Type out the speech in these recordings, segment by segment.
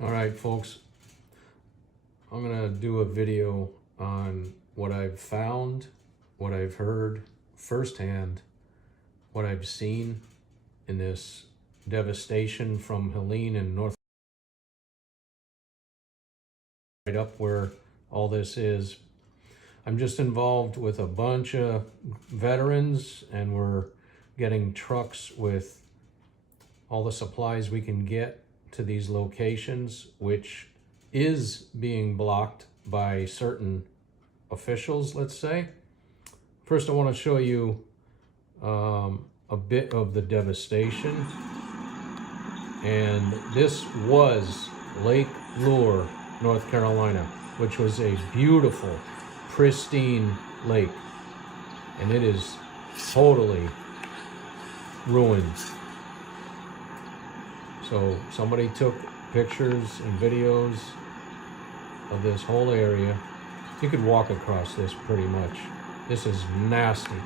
All right, folks, I'm gonna do a video on what I've found, what I've heard firsthand, what I've seen in this devastation from Helene and North, right up where all this is. I'm just involved with a bunch of veterans, and we're getting trucks with all the supplies we can get to these locations, which is being blocked by certain officials, let's say. First, I want to show you a bit of the devastation. And this was Lake Lure, North Carolina, which was a beautiful, pristine lake. And it is totally ruined. So somebody took pictures and videos of this whole area. You could walk across this pretty much. This is nasty.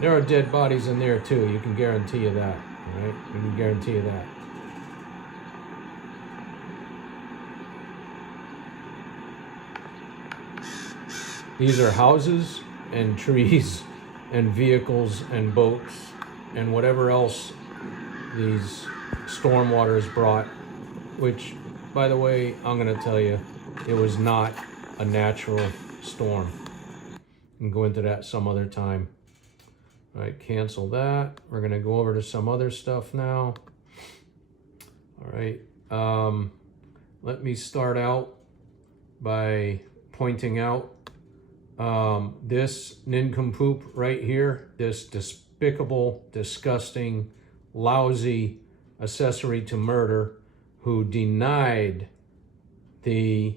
There are dead bodies in there too. You can guarantee you that, all right? You can guarantee you that. These are houses and trees and vehicles and boats and whatever else these stormwater is brought, which, by the way, I'm going to tell you, it was not a natural storm. We can go into that some other time. All right, cancel that. We're going to go over to some other stuff now. All right. Let me start out by pointing out this nincompoop right here, this despicable, disgusting, lousy accessory to murder, who denied the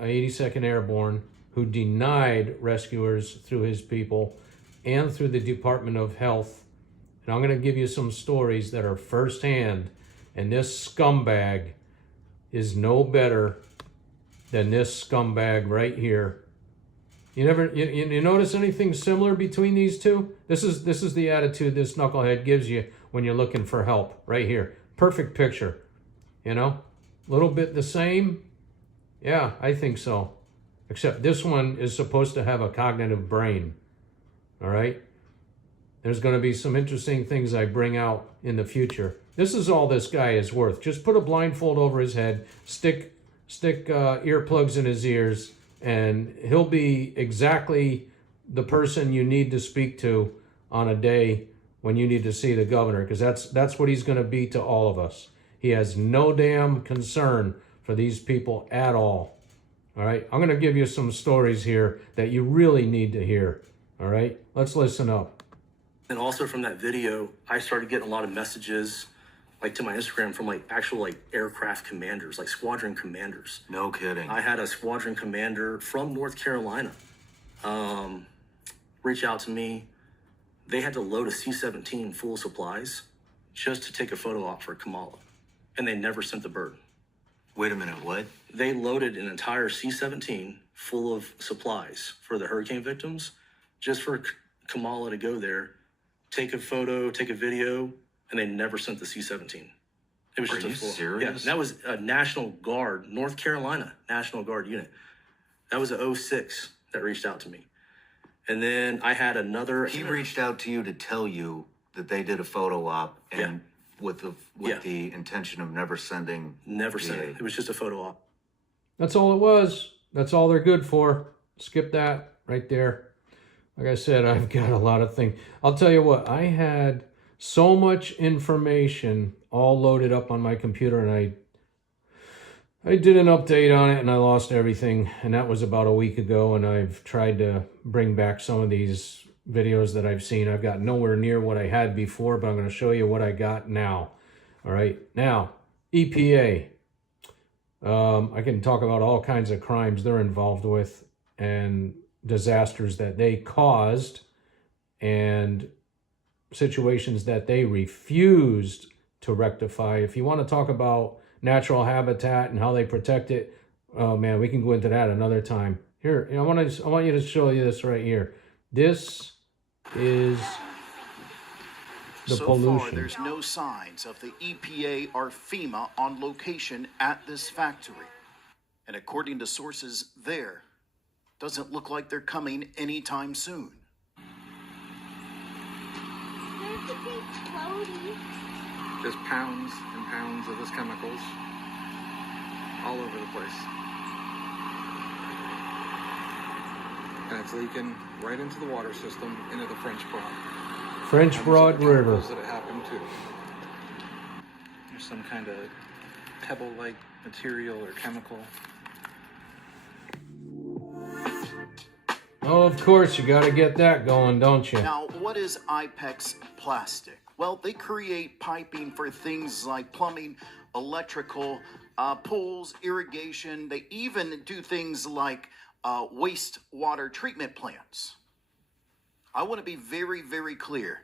82nd Airborne, who denied rescuers through his people and through the Department of Health. And I'm going to give you some stories that are firsthand, and this scumbag is no better than this scumbag right here. You notice anything similar between these two? This is the attitude this knucklehead gives you when you're looking for help, right here. Perfect picture, you know? A little bit the same? Yeah, I think so. Except this one is supposed to have a cognitive brain, all right? There's going to be some interesting things I bring out in the future. This is all this guy is worth. Just put a blindfold over his head, stick earplugs in his ears, and he'll be exactly the person you need to speak to on a day when you need to see the governor, because that's what he's going to be to all of us. He has no damn concern for these people at all. All right, I'm going to give you some stories here that you really need to hear. All right, let's listen up. And also from that video, I started getting a lot of messages, like to my Instagram, from like actual like aircraft commanders, like squadron commanders. No kidding. I had a squadron commander from North Carolina reach out to me. They had to load a C-17 full of supplies just to take a photo op for Kamala, and they never sent the bird. Wait a minute, what? They loaded an entire C-17 full of supplies for the hurricane victims just for Kamala to go there, take a photo, take a video, and they never sent the C-17. It was just Are you serious? Yeah, and that was a National Guard, North Carolina National Guard unit. That was a 06 that reached out to me. And then I had another... He reached out to you to tell you that they did a photo op and with the intention of never sending... Never sent it. It was just a photo op. That's all it was. That's all they're good for. Skip that right there. Like I said, I've got a lot of things. I'll tell you what, I had so much information all loaded up on my computer, and I did an update on it and I lost everything, and that was about a week ago, and I've tried to bring back some of these videos that I've seen. I've got nowhere near what I had before, but I'm going to show you what I got now. All right, now, EPA. I can talk about all kinds of crimes they're involved with and disasters that they caused and situations that they refused to rectify. If you want to talk about natural habitat and how they protect it, oh man, we can go into that another time. Here, I want you to show you this right here. This is the So pollution. far, there's no signs of the EPA or FEMA on location at this factory. And according to sources there, doesn't look like they're coming anytime soon. Just pounds and pounds of those chemicals all over the place. And it's leaking right into the water system, into the French Broad. French Broad River. That it happened to. There's some kind of pebble-like material or chemical. Oh, of course, you got to get that going, don't you? Now, what is IPEX Plastic? Well, they create piping for things like plumbing, electrical, pools, irrigation. They even do things like wastewater treatment plants. I want to be very, very clear.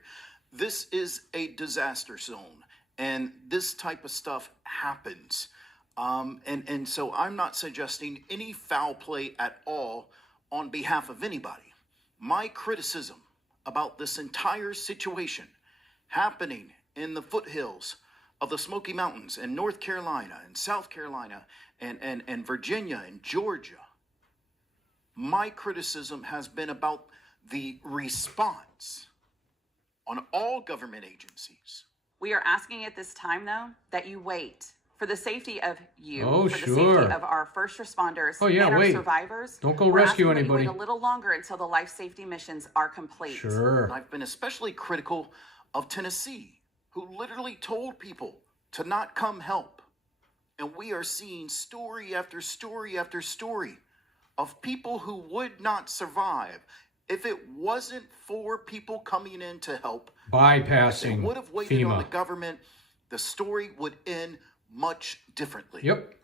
This is a disaster zone, and this type of stuff happens. And so I'm not suggesting any foul play at all on behalf of anybody. My criticism about this entire situation happening in the foothills of the Smoky Mountains in North Carolina and South Carolina and Virginia and Georgia, my criticism has been about the response on all government agencies. We are asking at this time, though, that you wait for the safety of you, Oh, for the sure. safety of our first responders Oh, yeah, and our wait. survivors. Don't go We're rescue asking that you anybody. wait a little longer until the life safety missions are complete. Sure. I've been especially critical of Tennessee, who literally told people to not come help. And we are seeing story after story after story of people who would not survive if it wasn't for people coming in to help. If they Bypassing would have waited on the FEMA. government, the story would end much differently. Yep.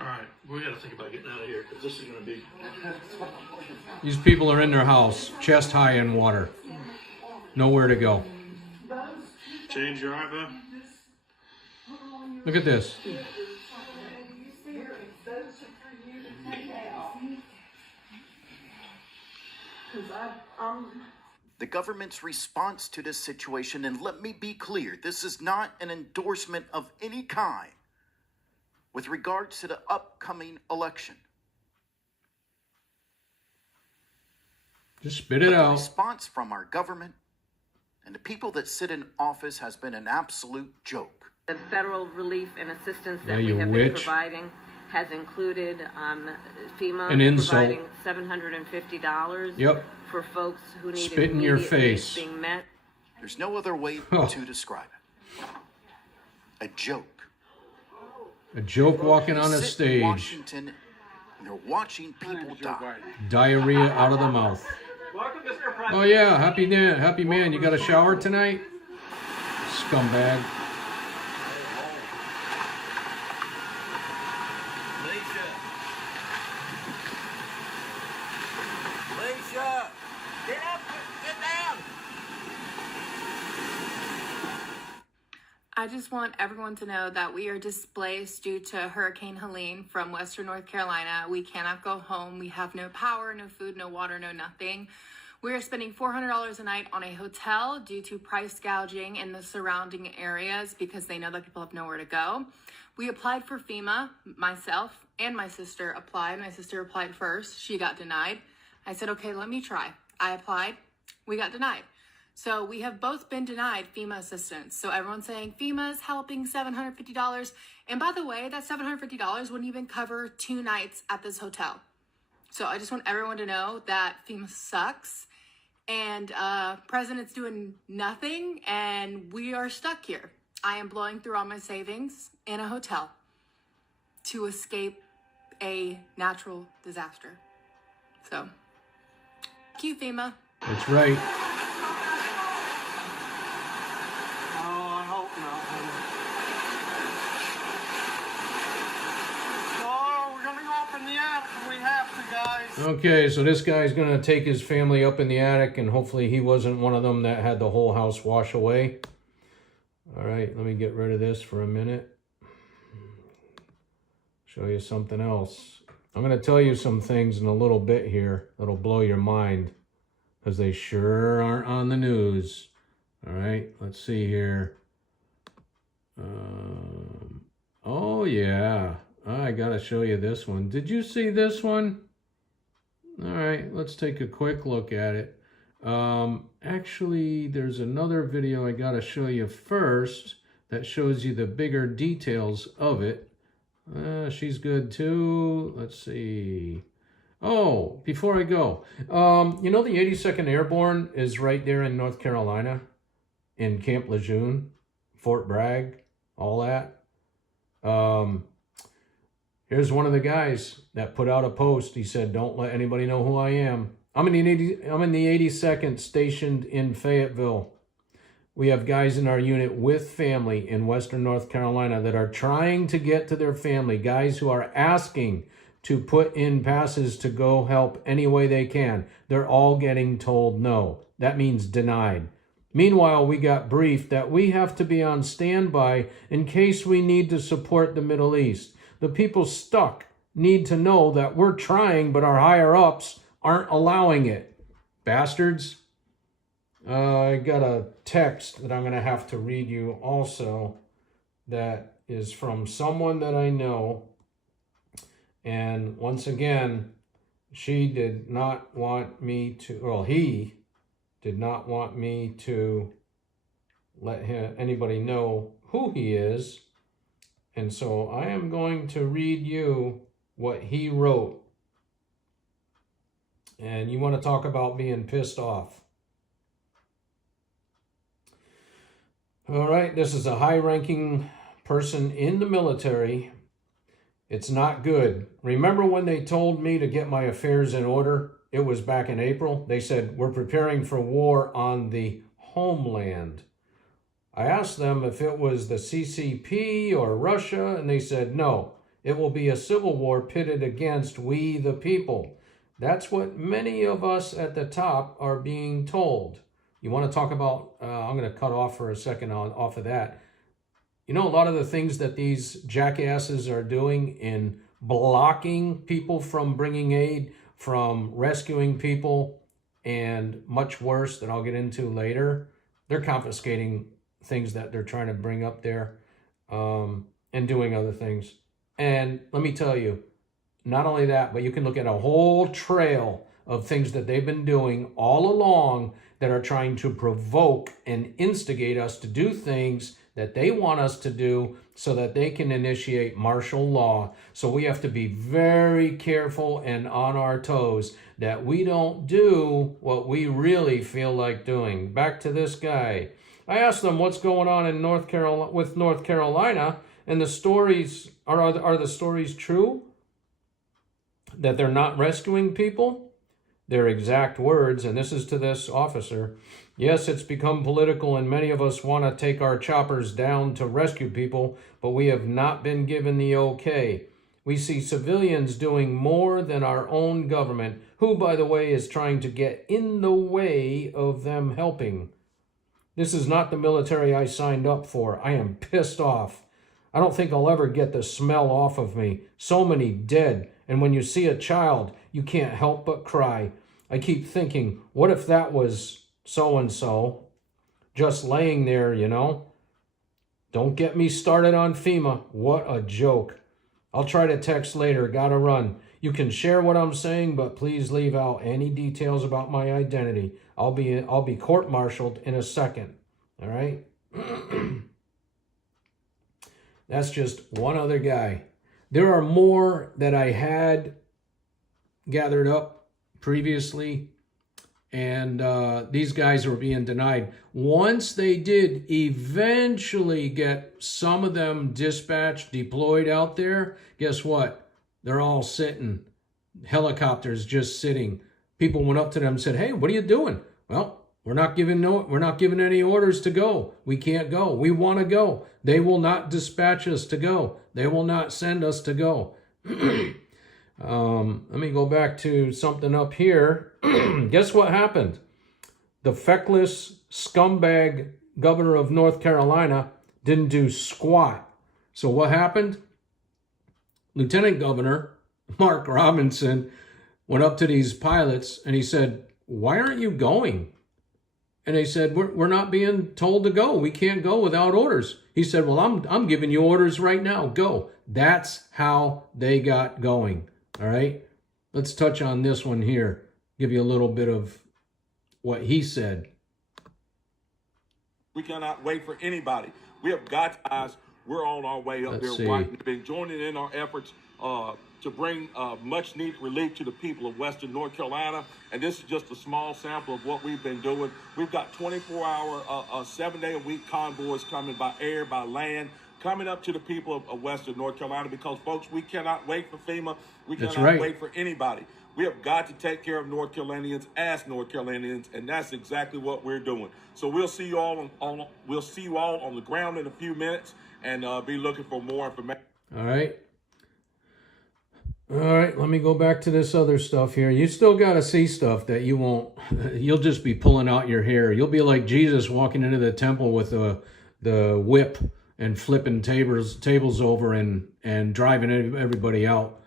All right, we got to think about getting out of here because this is going to be. These people are in their house, chest high in water. Nowhere to go. James, you all right, bud? Look at this. The government's response to this situation, and let me be clear, this is not an endorsement of any kind with regards to the upcoming election. Just spit it The out. response from our government and the people that sit in office has been an absolute joke. The federal relief and assistance Yeah, that we you have been witch. providing has included FEMA An insult. providing $750 Yep. for folks who need Spit in your immediate needs face. being met. There's no other way Oh. to describe it. A joke. A joke walking on a Sit in stage. Washington, and they're watching people die. Diarrhea out of the mouth. Oh yeah, happy man. You got a shower tonight? Scumbag. Alicia, get up, get down. I just want everyone to know that we are displaced due to Hurricane Helene from Western North Carolina. We cannot go home. We have no power, no food, no water, no nothing. We are spending $400 a night on a hotel due to price gouging in the surrounding areas because they know that people have nowhere to go. We applied for FEMA. Myself and my sister applied. My sister applied first. She got denied. I said, okay, let me try. I applied. We got denied. So we have both been denied FEMA assistance. So everyone's saying FEMA is helping $750. And by the way, that $750 wouldn't even cover 2 nights at this hotel. So I just want everyone to know that FEMA sucks and President's doing nothing and we are stuck here. I am blowing through all my savings in a hotel to escape a natural disaster. So, thank you, FEMA. That's right. Oh, I hope not. Oh, we're gonna go up in the attic if we have to, guys. Okay, so this guy's gonna take his family up in the attic, and hopefully he wasn't one of them that had the whole house wash away. All right, let me get rid of this for a minute. Show you something else. I'm gonna tell you some things in a little bit here that'll blow your mind. because they sure aren't on the news. All right, let's see here. Oh, yeah. I got to show you this one. Did you see this one? All right, let's take a quick look at it. Actually, there's another video I got to show you first that shows you the bigger details of it. She's good too. Let's see. Oh, before I go, you know the 82nd Airborne is right there in North Carolina, in Camp Lejeune, Fort Bragg, all that. Here's one of the guys that put out a post. He said, "Don't let anybody know who I am. I'm in the 82nd stationed in Fayetteville. We have guys in our unit with family in Western North Carolina that are trying to get to their family, guys who are asking to put in passes to go help any way they can. They're all getting told no. That means denied. Meanwhile, we got briefed that we have to be on standby in case we need to support the Middle East. The people stuck need to know that we're trying, but our higher-ups aren't allowing it. Bastards." I got a text that I'm going to have to read you also that is from someone that I know. And once again, she did not want me to, well, he did not want me to let anybody know who he is. And so I am going to read you what he wrote. And you want to talk about being pissed off. All right, this is a high-ranking person in the military. It's not good. Remember when they told me to get my affairs in order? It was back in April. They said, "We're preparing for war on the homeland." I asked them if it was the CCP or Russia, and they said, "No, it will be a civil war pitted against we the people." That's what many of us at the top are being told. You want to talk about, I'm going to cut off for a second off of that. You know, a lot of the things that these jackasses are doing in blocking people from bringing aid, from rescuing people, and much worse that I'll get into later, they're confiscating things that they're trying to bring up there and doing other things. And let me tell you, not only that, but you can look at a whole trail of things that they've been doing all along that are trying to provoke and instigate us to do things that they want us to do so that they can initiate martial law. So we have to be very careful and on our toes that we don't do what we really feel like doing. Back to this guy. I asked them what's going on in North Carolina, and the stories, are the stories true? That they're not rescuing people? Their exact words, and this is to this officer: "Yes, it's become political and many of us want to take our choppers down to rescue people, but we have not been given the okay. We see civilians doing more than our own government, who, by the way, is trying to get in the way of them helping. This is not the military I signed up for. I am pissed off. I don't think I'll ever get the smell off of me. So many dead, and when you see a child, you can't help but cry. I keep thinking, what if that was so-and-so just laying there, you know? Don't get me started on FEMA. What a joke. I'll try to text later. Gotta run. You can share what I'm saying, but please leave out any details about my identity. I'll be court-martialed in a second. All right? That's just one other guy. There are more that I had gathered up previously, and these guys were being denied. Once they did eventually get some of them dispatched, deployed out there, guess what? They're all sitting, helicopters just sitting. People went up to them and said, "Hey, what are you doing?" "Well, we're not giving any orders to go. We can't go. We want to go. They will not dispatch us to go. They will not send us to go." Let me go back to something up here. Guess what happened? The feckless scumbag governor of North Carolina didn't do squat. So what happened? Lieutenant Governor Mark Robinson went up to these pilots and he said, why aren't you going? And they said, we're not being told to go. We can't go without orders. He said, well, I'm giving you orders right now. Go. That's how they got going. All right. Let's touch on this one here. Give you a little bit of what he said. We cannot wait for anybody. We have got to, guys. We're on our way up there. Right? We've been joining in our efforts to bring much needed relief to the people of Western North Carolina. And this is just a small sample of what we've been doing. We've got 24-hour, 7-day-a-week convoys coming by air, by land, coming up to the people of Western North Carolina, because, folks, we cannot wait for FEMA. We cannot wait for anybody. We have got to take care of North Carolinians as North Carolinians, and that's exactly what we're doing. So we'll see you all on the ground in a few minutes, and be looking for more information. All right. All right, let me go back to this other stuff here. You still got to see stuff that you won't, you'll just be pulling out your hair. You'll be like Jesus walking into the temple with the whip and flipping tables over and driving everybody out.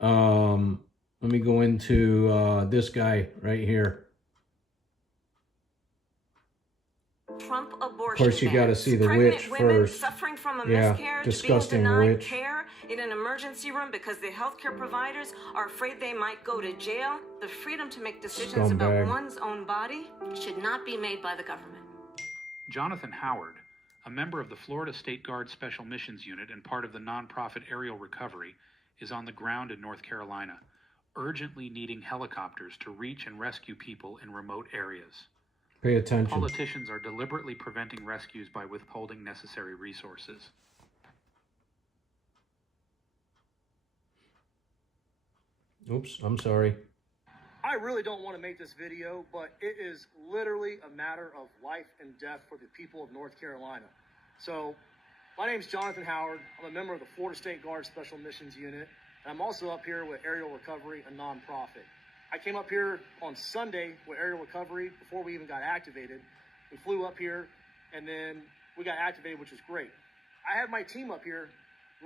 Let me go into this guy right here. Trump abortion. Of course, you got to see the witch first. Suffering from a yeah, miscarriage, disgusting being denied witch. care in an emergency room because the healthcare providers are afraid they might go to jail. The freedom to make decisions about one's own body should not be made by the government. Jonathan Howard, a member of the Florida State Guard Special Missions Unit and part of the nonprofit Aerial Recovery, is on the ground in North Carolina, urgently needing helicopters to reach and rescue people in remote areas. Pay attention. Politicians are deliberately preventing rescues by withholding necessary resources. Oops, I'm sorry. I really don't want to make this video, but it is literally a matter of life and death for the people of North Carolina. So, my name is Jonathan Howard. I'm a member of the Florida State Guard Special Missions Unit. And I'm also up here with Aerial Recovery, a nonprofit. I came up here on Sunday with Aerial Recovery before we even got activated. We flew up here, and then we got activated, which is great. I have my team up here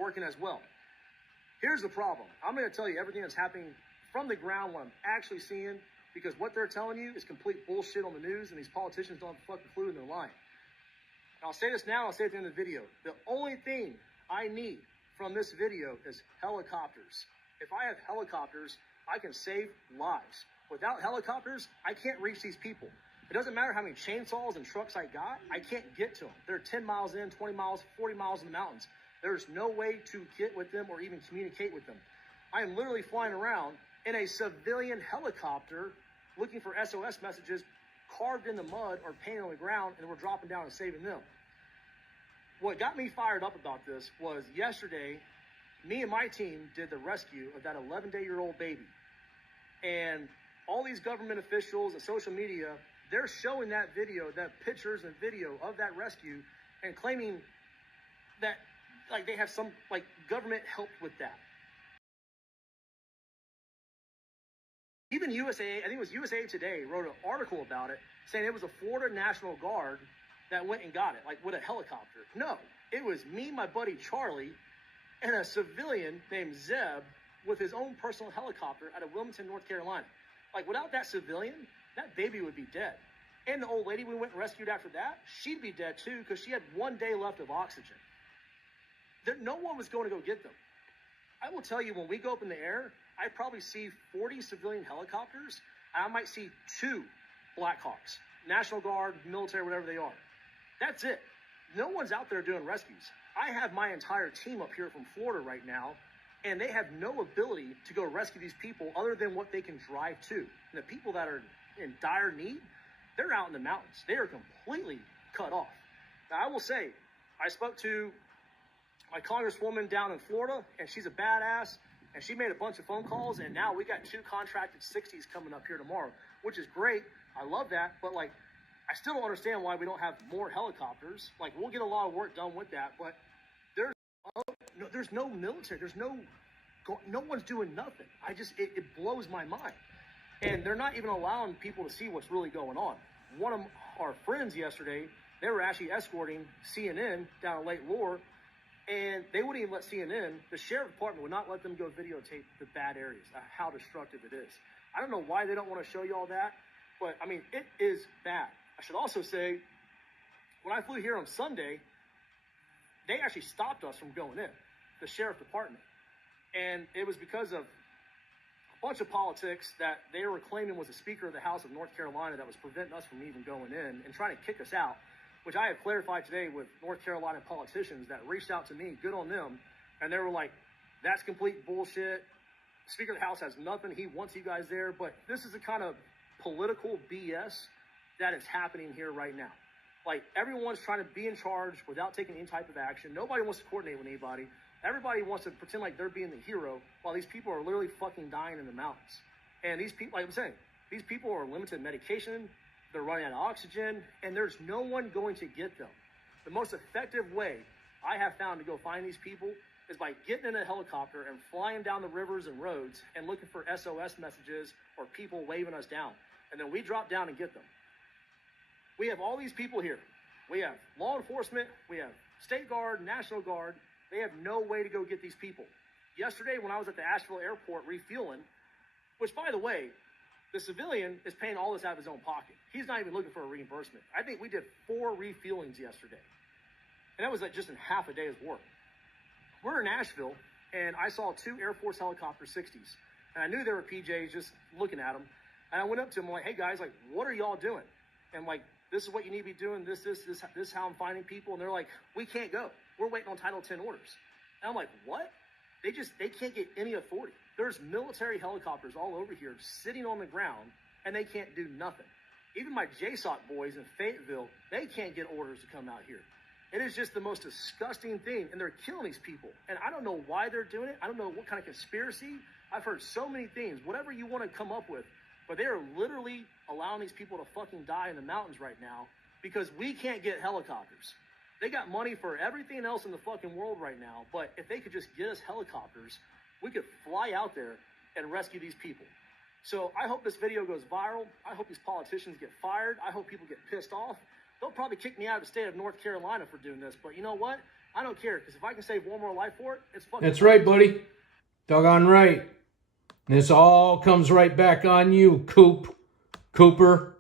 working as well. Here's the problem. I'm going to tell you everything that's happening from the ground, what I'm actually seeing, because what they're telling you is complete bullshit on the news, and these politicians don't have a fucking clue, and they're lying. And I'll say this now, I'll say it at the end of the video. The only thing I need from this video is helicopters. If I have helicopters, I can save lives. Without helicopters, I can't reach these people. It doesn't matter how many chainsaws and trucks I got, I can't get to them. They're 10 miles in, 20 miles, 40 miles in the mountains. There's no way to get with them or even communicate with them. I am literally flying around in a civilian helicopter looking for SOS messages carved in the mud or painted on the ground, and we're dropping down and saving them. What got me fired up about this was yesterday, me and my team did the rescue of that 11-day-old baby. And all these government officials and social media, they're showing that video, that pictures and video of that rescue, and claiming that like they have some like government help with that. Even USA, I think it was USA Today, wrote an article about it saying it was a Florida National Guard that went and got it, like with a helicopter. No, it was me, my buddy Charlie, and a civilian named Zeb with his own personal helicopter out of Wilmington, North Carolina. Like, without that civilian, that baby would be dead. And the old lady we went and rescued after that, she'd be dead too, because she had 1 day left of oxygen. No one was going to go get them. I will tell you, when we go up in the air, I probably see 40 civilian helicopters, and I might see 2 Blackhawks, National Guard, military, whatever they are. That's it. No one's out there doing rescues. I have my entire team up here from Florida right now, and they have no ability to go rescue these people other than what they can drive to. And the people that are in dire need, they're out in the mountains. They are completely cut off. Now, I will say, I spoke to my congresswoman down in Florida, and she's a badass, and she made a bunch of phone calls, and now we got 2 contracted 60s coming up here tomorrow, which is great. I love that, but like, I still don't understand why we don't have more helicopters. Like, we'll get a lot of work done with that, but there's no military. There's no one's doing nothing. It blows my mind. And they're not even allowing people to see what's really going on. One of our friends yesterday, they were actually escorting CNN down at Lake Lure, and they wouldn't even let CNN, the sheriff department would not let them go videotape the bad areas, how destructive it is. I don't know why they don't want to show you all that. But, I mean, it is bad. I should also say, when I flew here on Sunday, they actually stopped us from going in, the sheriff department. And it was because of a bunch of politics that they were claiming was the Speaker of the House of North Carolina that was preventing us from even going in and trying to kick us out, which I have clarified today with North Carolina politicians that reached out to me, good on them, and they were like, that's complete bullshit. Speaker of the House has nothing. He wants you guys there. But this is the kind of political BS that is happening here right now. Like, everyone's trying to be in charge without taking any type of action. Nobody wants to coordinate with anybody. Everybody wants to pretend like they're being the hero while these people are literally fucking dying in the mountains. And these people, like I'm saying, these people are limited medication. They're running out of oxygen, and there's no one going to get them. The most effective way I have found to go find these people is by getting in a helicopter and flying down the rivers and roads and looking for SOS messages or people waving us down. And then we drop down and get them. We have all these people here. We have law enforcement. We have State Guard, National Guard. They have no way to go get these people. Yesterday, when I was at the Asheville airport refueling, which, by the way, the civilian is paying all this out of his own pocket. He's not even looking for a reimbursement. I think we did 4 refuelings yesterday. And that was like just in half a day's work. We're in Asheville, and I saw 2 Air Force Helicopter 60s. And I knew they were PJs just looking at them. And I went up to them, like, hey, guys, like, what are y'all doing? And, like, this is what you need to be doing, this is how I'm finding people. And they're like, we can't go. We're waiting on Title 10 orders. And I'm like, what? They can't get any authority. There's military helicopters all over here sitting on the ground, and they can't do nothing. Even my JSOC boys in Fayetteville, they can't get orders to come out here. It is just the most disgusting thing, and they're killing these people. And I don't know why they're doing it. I don't know what kind of conspiracy. I've heard so many things, whatever you want to come up with, but they are literally allowing these people to fucking die in the mountains right now because we can't get helicopters. They got money for everything else in the fucking world right now, but if they could just get us helicopters, we could fly out there and rescue these people. So I hope this video goes viral. I hope these politicians get fired. I hope people get pissed off. They'll probably kick me out of the state of North Carolina for doing this, but you know what? I don't care, because if I can save one more life for it, it's fucking... That's right, buddy. Doggone right. This all comes right back on you, Cooper,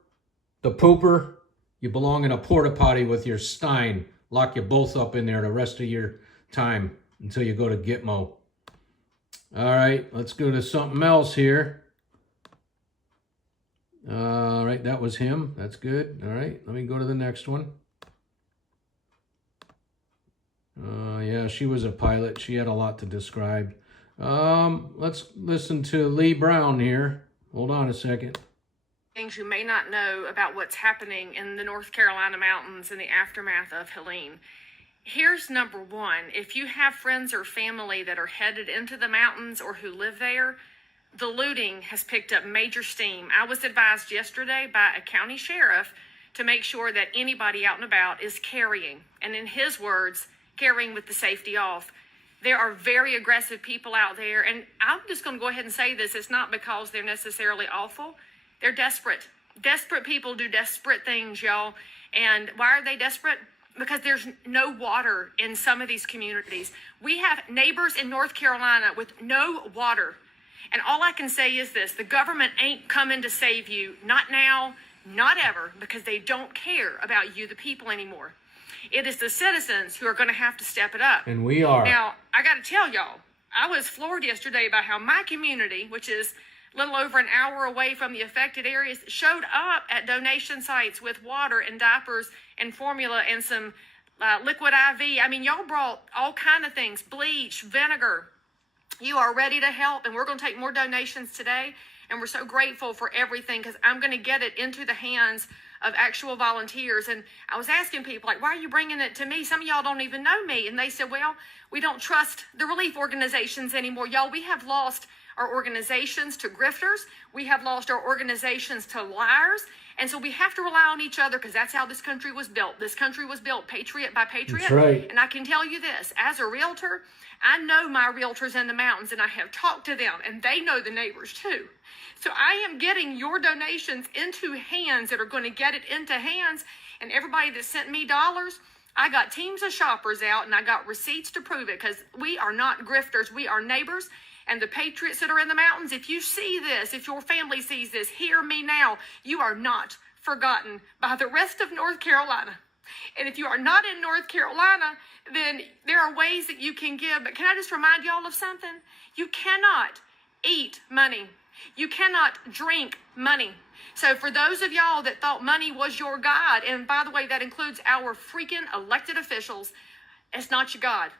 the pooper. You belong in a porta potty with your Stein. Lock you both up in there the rest of your time until you go to Gitmo. All right, let's go to something else here. All right, that was him. That's good. All right, let me go to the next one. Yeah, she was a pilot. She had a lot to describe. Let's listen to Lee Brown here. Hold on a second. Things you may not know about what's happening in the North Carolina mountains in the aftermath of Helene. Here's number one. If you have friends or family that are headed into the mountains or who live there, the looting has picked up major steam. I was advised yesterday by a county sheriff to make sure that anybody out and about is carrying, and in his words, carrying with the safety off. There are very aggressive people out there, and I'm just going to go ahead and say this. It's not because they're necessarily awful. They're desperate. Desperate people do desperate things, y'all. And why are they desperate? Because there's no water in some of these communities. We have neighbors in North Carolina with no water. And all I can say is this: the government ain't coming to save you. Not now, not ever, because they don't care about you, the people, anymore. It is the citizens who are going to have to step it up. And we are. Now, I got to tell y'all, I was floored yesterday by how my community, which is a little over an hour away from the affected areas, showed up at donation sites with water and diapers and formula and some liquid IV. I mean, y'all brought all kind of things, bleach, vinegar. You are ready to help, and we're going to take more donations today. And we're so grateful for everything, because I'm going to get it into the hands of actual volunteers. And I was asking people, like, why are you bringing it to me? Some of y'all don't even know me. And they said, well, we don't trust the relief organizations anymore. Y'all, we have lost our organizations to grifters. We have lost our organizations to liars. And so we have to rely on each other, because that's how this country was built. This country was built patriot by patriot. That's right. And I can tell you this, as a realtor, I know my realtors in the mountains, and I have talked to them, and they know the neighbors too. So I am getting your donations into hands that are going to get it into hands. And everybody that sent me dollars, I got teams of shoppers out, and I got receipts to prove it, because we are not grifters. We are neighbors. And the patriots that are in the mountains, if you see this, if your family sees this, hear me now. You are not forgotten by the rest of North Carolina. And if you are not in North Carolina, then there are ways that you can give. But can I just remind y'all of something? You cannot eat money. You cannot drink money. So for those of y'all that thought money was your God, and by the way, that includes our freaking elected officials, it's not your God.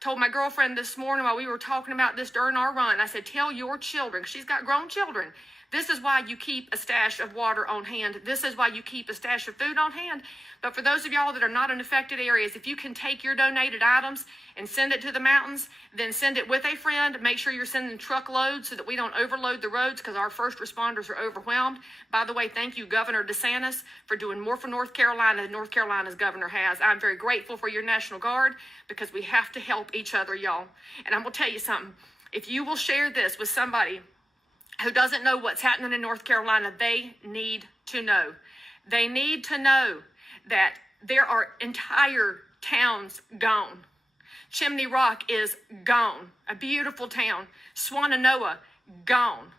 Told my girlfriend this morning while we were talking about this during our run, I said, tell your children, she's got grown children, this is why you keep a stash of water on hand. This is why you keep a stash of food on hand. But for those of y'all that are not in affected areas, if you can take your donated items and send it to the mountains, then send it with a friend. Make sure you're sending truckloads so that we don't overload the roads because our first responders are overwhelmed. By the way, thank you, Governor DeSantis, for doing more for North Carolina than North Carolina's governor has. I'm very grateful for your National Guard because we have to help each other, y'all. And I'm going to tell you something. If you will share this with somebody who doesn't know what's happening in North Carolina, they need to know. They need to know that there are entire towns gone. Chimney Rock is gone, a beautiful town. Swannanoa, gone.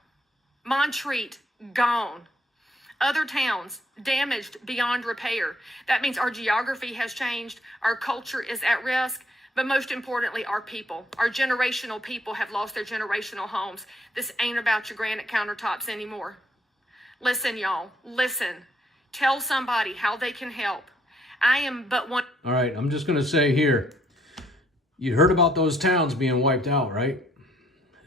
Montreat, gone. Other towns damaged beyond repair. That means our geography has changed, our culture is at risk, but most importantly, our people, our generational people have lost their generational homes. This ain't about your granite countertops anymore. Listen, y'all, listen. Tell somebody how they can help. I am but one. All right, I'm just going to say here, you heard about those towns being wiped out, right?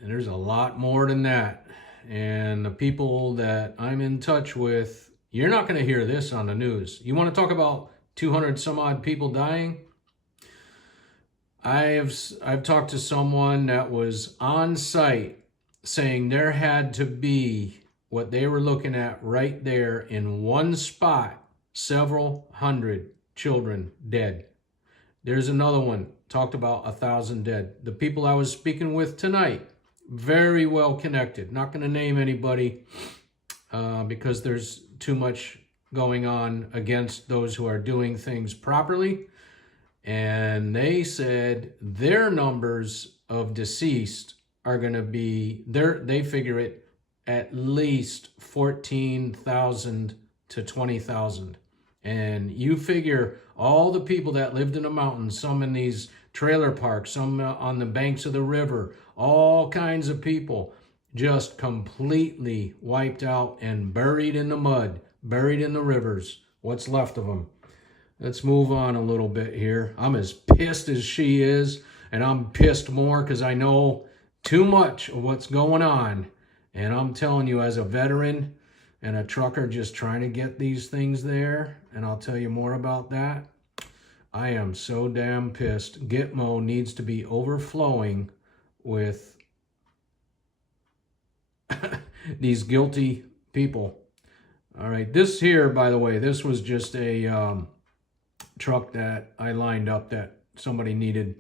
And there's a lot more than that. And the people that I'm in touch with, you're not going to hear this on the news. You want to talk about 200 some odd people dying? I've talked to someone that was on site saying there had to be what they were looking at right there in one spot, several hundred children dead. There's another one, talked about 1,000 dead. The people I was speaking with tonight, very well connected. Not going to name anybody because there's too much going on against those who are doing things properly. And they said their numbers of deceased are going to be, they figure it at least 14,000 to 20,000. And you figure all the people that lived in the mountains, some in these trailer parks, some on the banks of the river, all kinds of people just completely wiped out and buried in the mud, buried in the rivers. What's left of them? Let's move on a little bit here. I'm as pissed as she is, and I'm pissed more because I know too much of what's going on. And I'm telling you, as a veteran and a trucker just trying to get these things there, and I'll tell you more about that, I am so damn pissed. Gitmo needs to be overflowing with these guilty people. All right, this here, by the way, this was just a truck that I lined up that somebody needed.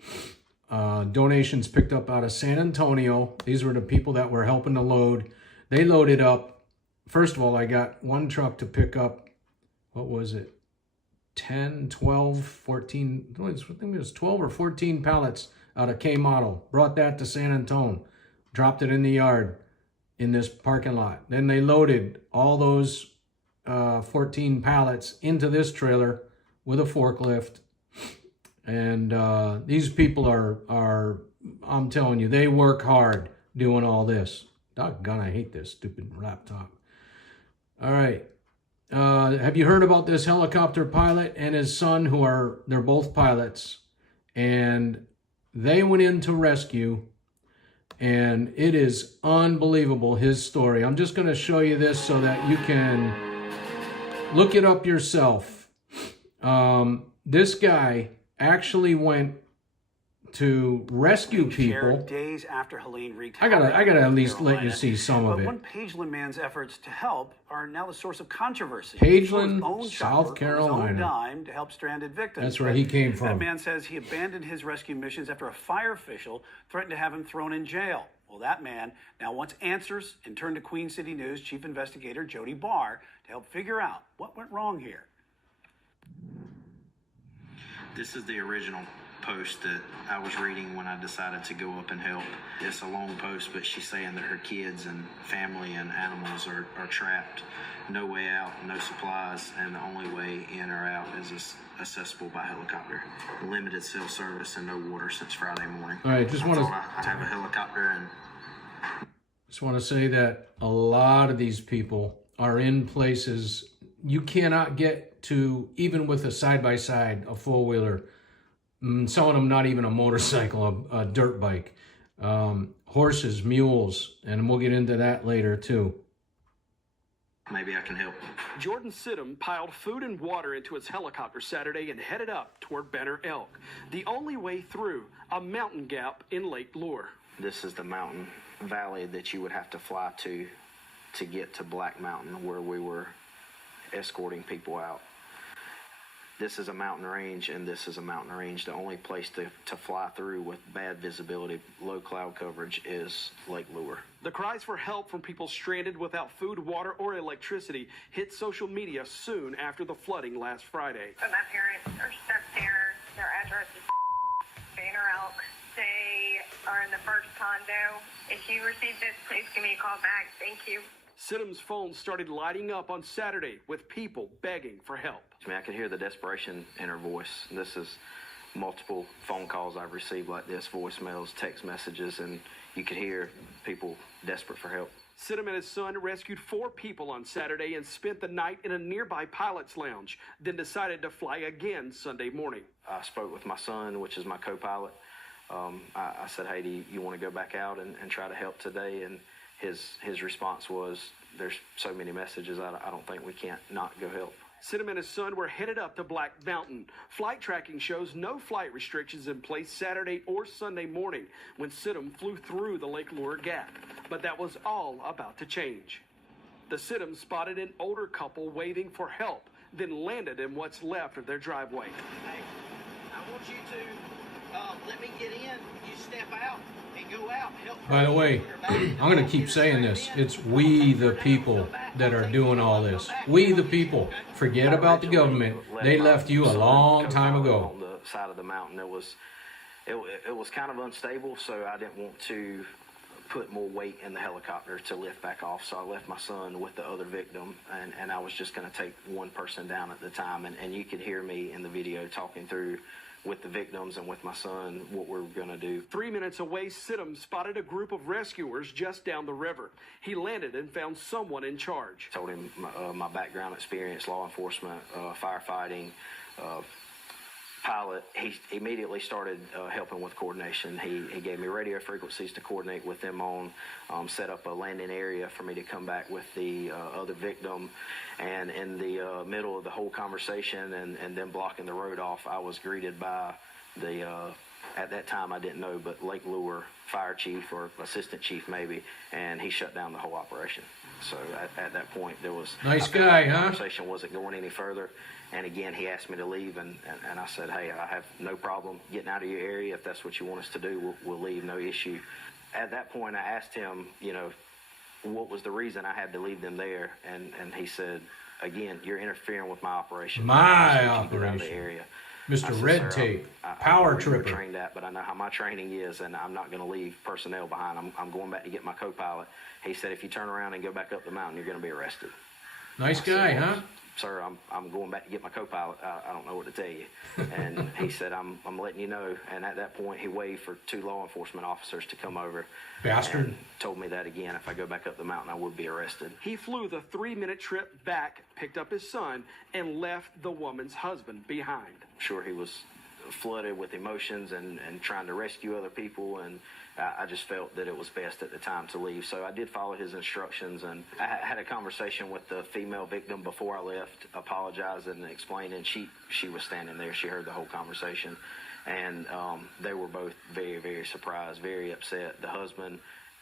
Donations picked up out of San Antonio. These were the people that were helping to load. They loaded up. First of all, I got one truck to pick up, what was it? 10, 12, 14, I think it was 12 or 14 pallets out of K model. Brought that to San Antonio. Dropped it in the yard in this parking lot. Then they loaded all those 14 pallets into this trailer with a forklift. And these people are, I'm telling you, they work hard doing all this. Doggone, I hate this stupid laptop. All right. Have you heard about this helicopter pilot and his son they're both pilots, and they went in to rescue, and it is unbelievable, his story. I'm just going to show you this so that you can look it up yourself. This guy actually went to rescue people. Days after Helene wreaked I gotta at least let you see some of it. One Pageland man's efforts to help are now the source of controversy. Pageland, South Carolina. Dime to help stranded victims. That's where he came from. That man says he abandoned his rescue missions after a fire official threatened to have him thrown in jail. Well, that man now wants answers and turned to Queen City News chief investigator Jody Barr to help figure out what went wrong here. This is the original post that I was reading when I decided to go up and help. It's a long post, but she's saying that her kids and family and animals are trapped. No way out, no supplies, and the only way in or out is accessible by helicopter. Limited cell service and no water since Friday morning. All right, just want to... I have a helicopter and... Just want to say that a lot of these people are in places you cannot get to, even with a side-by-side, a four-wheeler. Some of them not even a motorcycle, a dirt bike. Horses, mules, and we'll get into that later too. Maybe I can help. Jordan Sidham piled food and water into his helicopter Saturday and headed up toward Banner Elk, the only way through a mountain gap in Lake Lure. This is the mountain valley that you would have to fly to get to Black Mountain, where we were escorting people out. This is a mountain range, and this is a mountain range. The only place to fly through with bad visibility, low cloud coverage, is Lake Lure. The cries for help from people stranded without food, water, or electricity hit social media soon after the flooding last Friday. So my parents are stuck there. Their address is Banner Elk. They are in the first condo. If you receive this, please give me a call back. Thank you. Sidham's phone started lighting up on Saturday with people begging for help. I mean, I could hear the desperation in her voice. This is multiple phone calls I've received like this, voicemails, text messages, and you could hear people desperate for help. Sidham and his son rescued 4 people on Saturday and spent the night in a nearby pilot's lounge, then decided to fly again Sunday morning. I spoke with my son, which is my co-pilot. I said, hey, do you want to go back out and try to help today? And his response was, there's so many messages, I don't think we can't not go help. Sidham and his son were headed up to Black Mountain. Flight tracking shows no flight restrictions in place Saturday or Sunday morning when Sidham flew through the Lake Lure Gap. But that was all about to change. The Sidham spotted an older couple waving for help, then landed in what's left of their driveway. Hey, I want you to let me get in, you step out. Go out, help. By the way, I'm going to keep saying this. It's we the people that are doing all this. We the people. Forget about the government. They left you a long time ago. On the side of the mountain, it was kind of unstable, so I didn't want to put more weight in the helicopter to lift back off. So I left my son with the other victim, and I was just going to take one person down at the time. And you could hear me in the video talking through with the victims and with my son what we're going to do. 3 minutes away, Sidham spotted a group of rescuers just down the river. He landed and found someone in charge. Told him my background experience, law enforcement, firefighting, pilot. He immediately started helping with coordination. He gave me radio frequencies to coordinate with them on, set up a landing area for me to come back with the other victim. And in the middle of the whole conversation and then blocking the road off, I was greeted by the, at that time I didn't know, but Lake Lure fire chief or assistant chief maybe, and he shut down the whole operation. So at that point there was... Nice guy, huh? The conversation wasn't going any further. And again, he asked me to leave, and I said, hey, I have no problem getting out of your area. If that's what you want us to do, we'll leave, no issue. At that point, I asked him, what was the reason I had to leave them there? And he said, again, you're interfering with my operation. My Get operation. out of the area. Mr. Said, Red Tape, power tripper. Trained that, but I know how my training is, and I'm not going to leave personnel behind. I'm going back to get my co-pilot. He said, if you turn around and go back up the mountain, you're going to be arrested. Nice guy, huh? Sir, I'm going back to get my co-pilot. I don't know what to tell you. And he said, I'm letting you know. And at that point, he waved for 2 law enforcement officers to come over. Bastard. And told me that again, if I go back up the mountain, I would be arrested. He flew the 3-minute trip back, picked up his son, and left the woman's husband behind. I'm sure he was flooded with emotions and trying to rescue other people, and I just felt that it was best at the time to leave. So I did follow his instructions, and I had a conversation with the female victim before I left, apologizing and explaining. She was standing there. She heard the whole conversation, and they were both very, very surprised, very upset. The husband,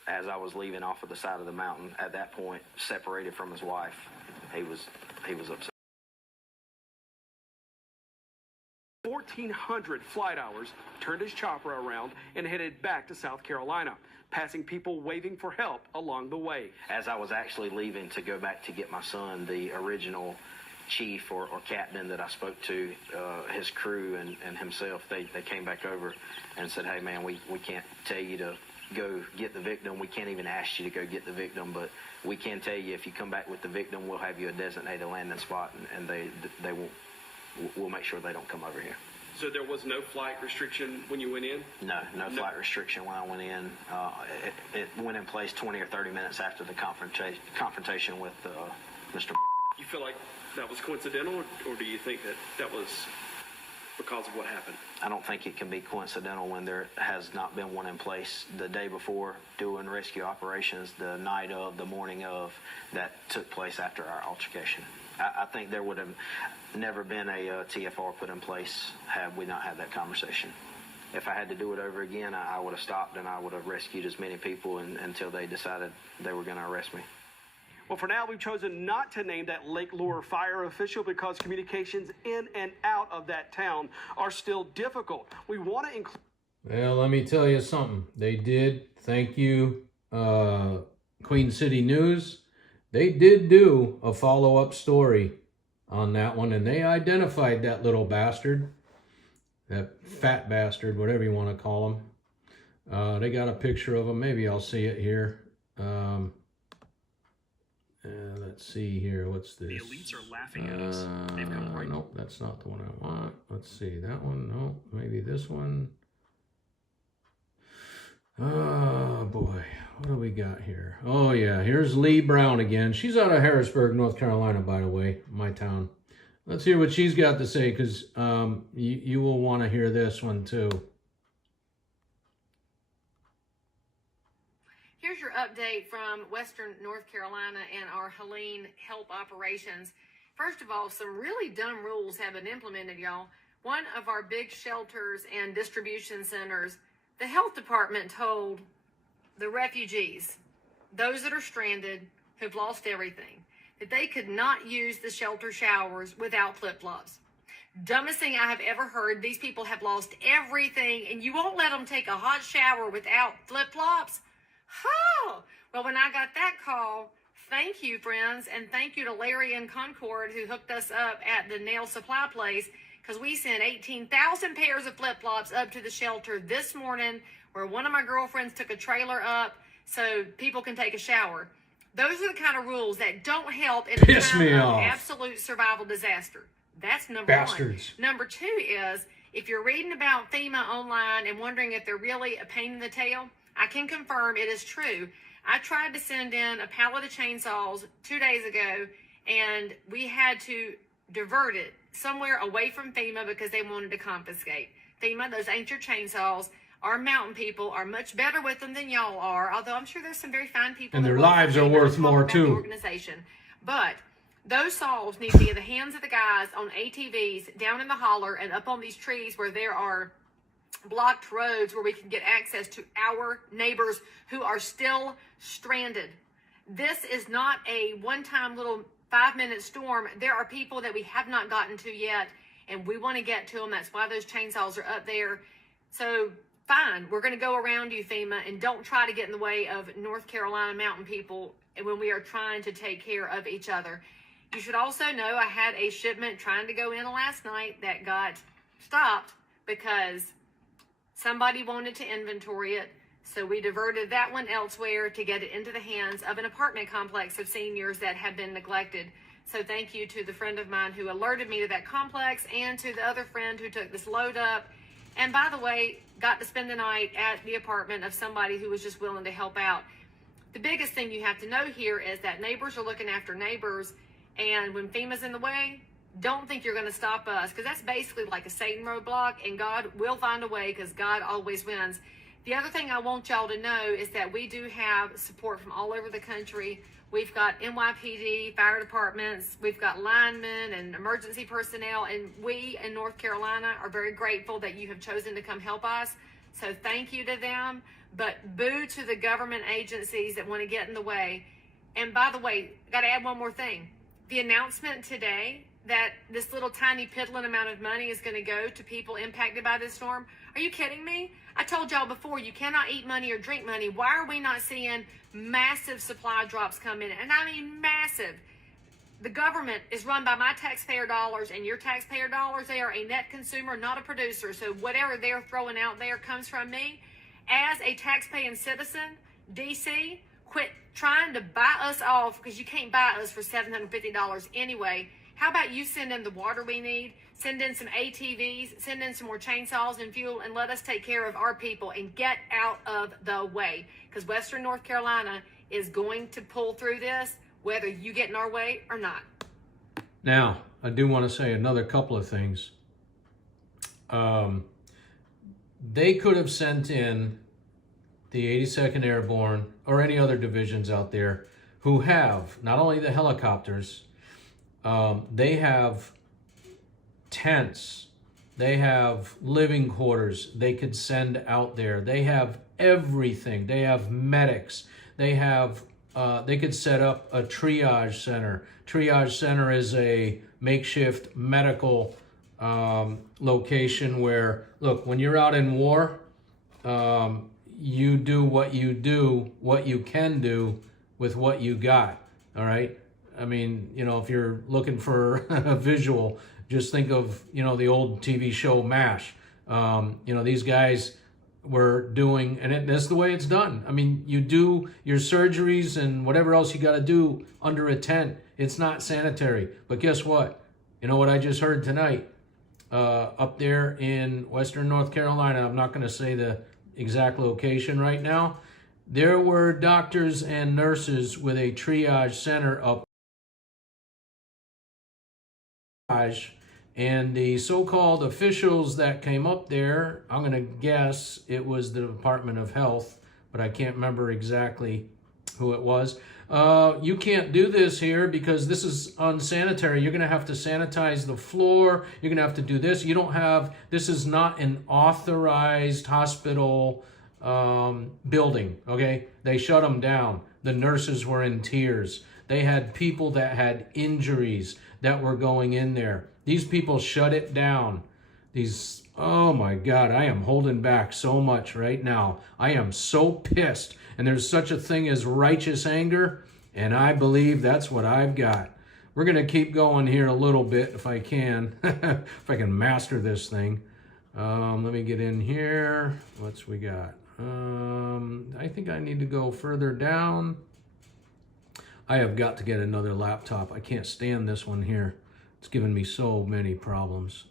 as I was leaving off of the side of the mountain, at that point, separated from his wife. He was upset. 1,400 flight hours, turned his chopper around and headed back to South Carolina, passing people waving for help along the way. As I was actually leaving to go back to get my son, the original chief or captain that I spoke to, his crew and himself, they came back over and said, hey man, we can't tell you to go get the victim. We can't even ask you to go get the victim, but we can tell you if you come back with the victim, we'll have you a designated landing spot, and they won't. We'll make sure they don't come over here. So there was no flight restriction when you went in? No flight restriction when I went in. It went in place 20 or 30 minutes after the confrontation with Mr. You feel like that was coincidental, or do you think that was because of what happened? I don't think it can be coincidental when there has not been one in place the day before doing rescue operations, the night of, the morning of, that took place after our altercation. I think there would have never been a TFR put in place had we not had that conversation. If I had to do it over again, I would have stopped and I would have rescued as many people until they decided they were going to arrest me. Well, for now, we've chosen not to name that Lake Lure fire official because communications in and out of that town are still difficult. We want to include... Well, let me tell you something. They did, thank you, Queen City News. They did do a follow-up story on that one, and they identified that little bastard, that fat bastard, whatever you want to call him. They got a picture of him. Maybe I'll see it here. Let's see here. What's this? The elites are laughing at us. They've come right. Nope, that's not the one I want. Let's see. That one. No, maybe this one. Oh, boy. What do we got here? Oh, yeah. Here's Lee Brown again. She's out of Harrisburg, North Carolina, by the way. My town. Let's hear what she's got to say, because you will want to hear this one, too. Here's your update from Western North Carolina and our Helene help operations. First of all, some really dumb rules have been implemented, y'all. One of our big shelters and distribution centers, the health department told the refugees, those that are stranded, who've lost everything, that they could not use the shelter showers without flip-flops. Dumbest thing I have ever heard. These people have lost everything, and you won't let them take a hot shower without flip-flops? Oh, well, when I got that call, thank you, friends, and thank you to Larry and Concord who hooked us up at the nail supply place, because we sent 18,000 pairs of flip-flops up to the shelter this morning, where one of my girlfriends took a trailer up so people can take a shower. Those are the kind of rules that don't help in a time of absolute survival disaster. That's number one. Number two is, if you're reading about FEMA online and wondering if they're really a pain in the tail, I can confirm it is true. I tried to send in a pallet of chainsaws 2 days ago, and we had to divert it somewhere away from FEMA because they wanted to confiscate. FEMA, those ain't your chainsaws. Our mountain people are much better with them than y'all are, although I'm sure there's some very fine people. And their lives are worth more, too. Organization. But those saws need to be in the hands of the guys on ATVs down in the holler and up on these trees where there are blocked roads where we can get access to our neighbors who are still stranded. This is not a one-time little 5-minute storm. There are people that we have not gotten to yet, and we want to get to them. That's why those chainsaws are up there. So fine, we're going to go around you, FEMA, and don't try to get in the way of North Carolina mountain people when we are trying to take care of each other. You should also know I had a shipment trying to go in last night that got stopped because somebody wanted to inventory it, so we diverted that one elsewhere to get it into the hands of an apartment complex of seniors that had been neglected. So thank you to the friend of mine who alerted me to that complex and to the other friend who took this load up. And by the way, got to spend the night at the apartment of somebody who was just willing to help out. The biggest thing you have to know here is that neighbors are looking after neighbors, and when FEMA's in the way, don't think you're going to stop us, because that's basically like a Satan roadblock, and God will find a way because God always wins. The other thing I want y'all to know is that we do have support from all over the country. We've got NYPD, fire departments, we've got linemen and emergency personnel, and we in North Carolina are very grateful that you have chosen to come help us. So thank you to them, but boo to the government agencies that want to get in the way. And by the way, got to add one more thing. The announcement today that this little tiny piddling amount of money is going to go to people impacted by this storm. Are you kidding me? I told y'all before, you cannot eat money or drink money. Why are we not seeing massive supply drops come in? And I mean massive. The government is run by my taxpayer dollars and your taxpayer dollars. They are a net consumer, not a producer. So whatever they're throwing out there comes from me. As a taxpaying citizen, DC, quit trying to buy us off, because you can't buy us for $750 anyway. How about you send in the water we need, send in some ATVs, send in some more chainsaws and fuel, and let us take care of our people and get out of the way. Because Western North Carolina is going to pull through this, whether you get in our way or not. Now, I do want to say another couple of things. They could have sent in the 82nd Airborne or any other divisions out there who have not only the helicopters, they have tents, they have living quarters they could send out there. They have everything. They have medics. They have, they could set up a triage center. Triage center is a makeshift medical location where, look, when you're out in war, you do what you can do with what you got, all right? I mean, you know, if you're looking for a visual, just think of, you know, the old TV show MASH. You know, these guys were doing, and that's the way it's done. I mean, you do your surgeries and whatever else you got to do under a tent. It's not sanitary. But guess what? You know what I just heard tonight? Up there in Western North Carolina, I'm not going to say the exact location right now. There were doctors and nurses with a triage center up. And the so-called officials that came up there, I'm going to guess it was the Department of Health, but I can't remember exactly who it was. You can't do this here because this is unsanitary. You're going to have to sanitize the floor. You're going to have to do this. You don't have, this is not an authorized hospital building, okay? They shut them down. The nurses were in tears. They had people that had injuries that were going in there. These people shut it down. These, oh my God, I am holding back so much right now. I am so pissed. And there's such a thing as righteous anger, and I believe that's what I've got. We're going to keep going here a little bit if I can, if I can master this thing. Let me get in here. What's we got? I think I need to go further down. I have got to get another laptop. I can't stand this one here. It's given me so many problems.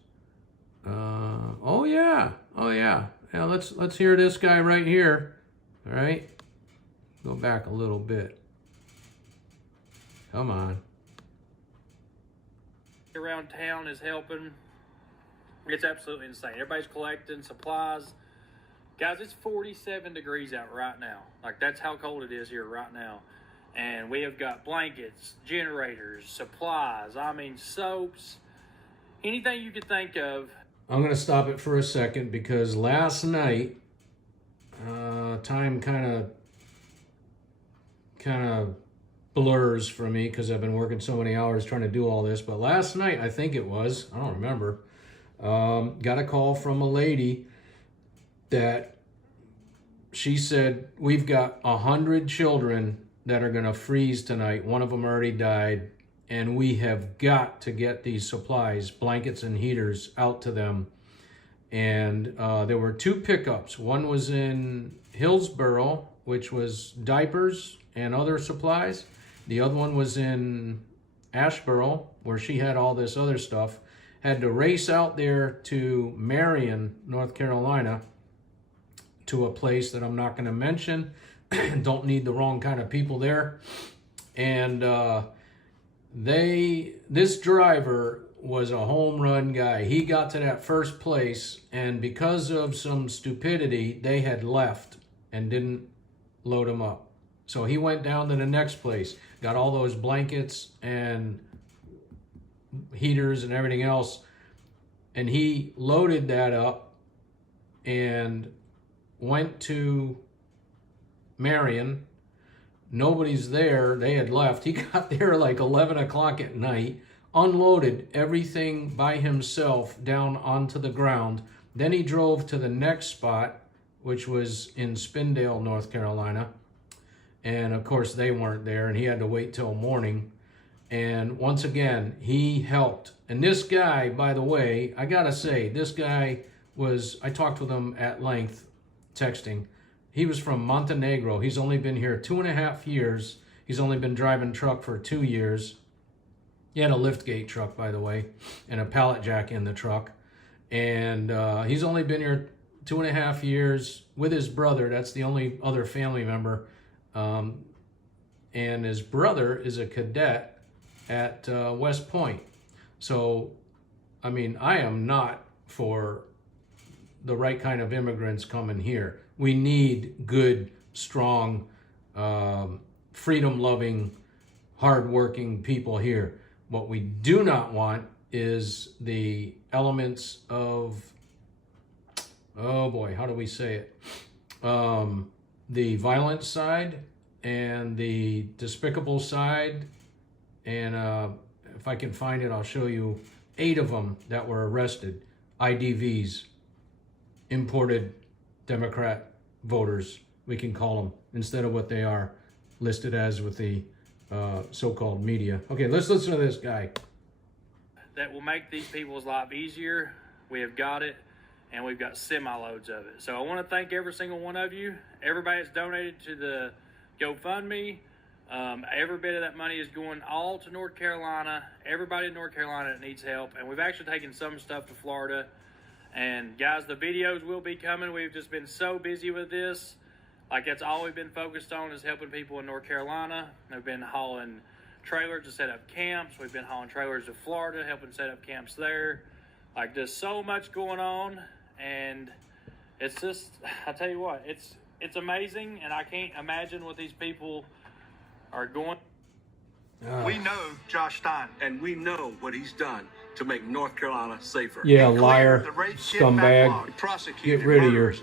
Oh yeah. Yeah, let's hear this guy right here. All right. Go back a little bit. Come on. Around town is helping. It's absolutely insane. Everybody's collecting supplies. Guys, it's 47 degrees out right now. Like, that's how cold it is here right now. And we have got blankets, generators, supplies, I mean, soaps, anything you could think of. I'm going to stop it for a second because last night, time kind of blurs for me because I've been working so many hours trying to do all this. But last night, I think it was, I don't remember, got a call from a lady that she said, we've got 100 children that are going to freeze tonight. One of them already died, and we have got to get these supplies, blankets and heaters, out to them. And there were 2 pickups. One was in Hillsboro, which was diapers and other supplies. The other one was in Asheboro, where she had all this other stuff. Had to race out there to Marion, North Carolina, to a place that I'm not going to mention. Don't need the wrong kind of people there. And this driver was a home run guy. He got to that first place, and because of some stupidity, they had left and didn't load him up. So he went down to the next place, got all those blankets and heaters and everything else, and he loaded that up and went to Marion. Nobody's there. They had left. He got there like 11 o'clock at night, unloaded everything by himself down onto the ground. Then he drove to the next spot, which was in Spindale, North Carolina. And of course they weren't there, and he had to wait till morning. And once again, he helped. And this guy, by the way, I gotta say, this guy was, I talked with him at length, texting. He was from Montenegro. He's only been here 2.5 years. He's only been driving truck for 2 years. He had a liftgate truck, by the way, and a pallet jack in the truck. And he's only been here 2.5 years with his brother. That's the only other family member. And his brother is a cadet at West Point. So, I mean, I am not for the right kind of immigrants coming here. We need good, strong, freedom-loving, hard-working people here. What we do not want is the elements of, oh boy, how do we say it? The violent side and the despicable side. And if I can find it, I'll show you 8 of them that were arrested. IDVs, imported Democrat voters, we can call them, instead of what they are listed as with the so-called media. Okay, let's listen to this guy. That will make these people's life easier. We have got it, and we've got semi-loads of it. So I want to thank every single one of you. Everybody that's donated to the GoFundMe. Every bit of that money is going all to North Carolina. Everybody in North Carolina that needs help. And we've actually taken some stuff to Florida. And guys, the videos will be coming. We've just been so busy with this. Like, that's all we've been focused on, is helping people in North Carolina. We've been hauling trailers to set up camps. We've been hauling trailers to Florida, helping set up camps there. Like, there's so much going on. And it's just, I tell you what, it's amazing. And I can't imagine what these people are going. We know Josh Stein, and we know what he's done to make North Carolina safer. Yeah, liar, scumbag, get rid of your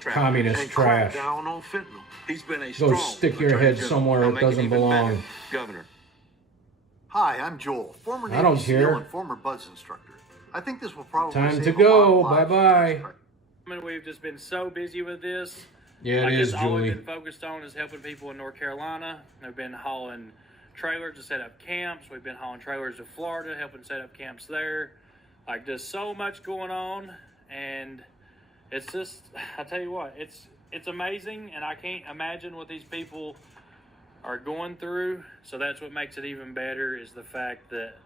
communist trash. Down on fentanyl. He's been a Go stick your head somewhere it doesn't belong. Governor. Hi, I'm Joel, former I don't Navy care. SEAL and former BUDS instructor. I think this will probably Time save to a lot go. of lives. Bye-bye. I mean, we've just been so busy with this. Yeah, like, it is, that's all Julie. we've been focused on is helping people in North Carolina. We've been hauling trailers to set up camps. We've been hauling trailers to Florida, helping set up camps there. Like, there's so much going on, and it's just, I tell you what, it's amazing, and I can't imagine what these people are going through. So that's what makes it even better, is the fact that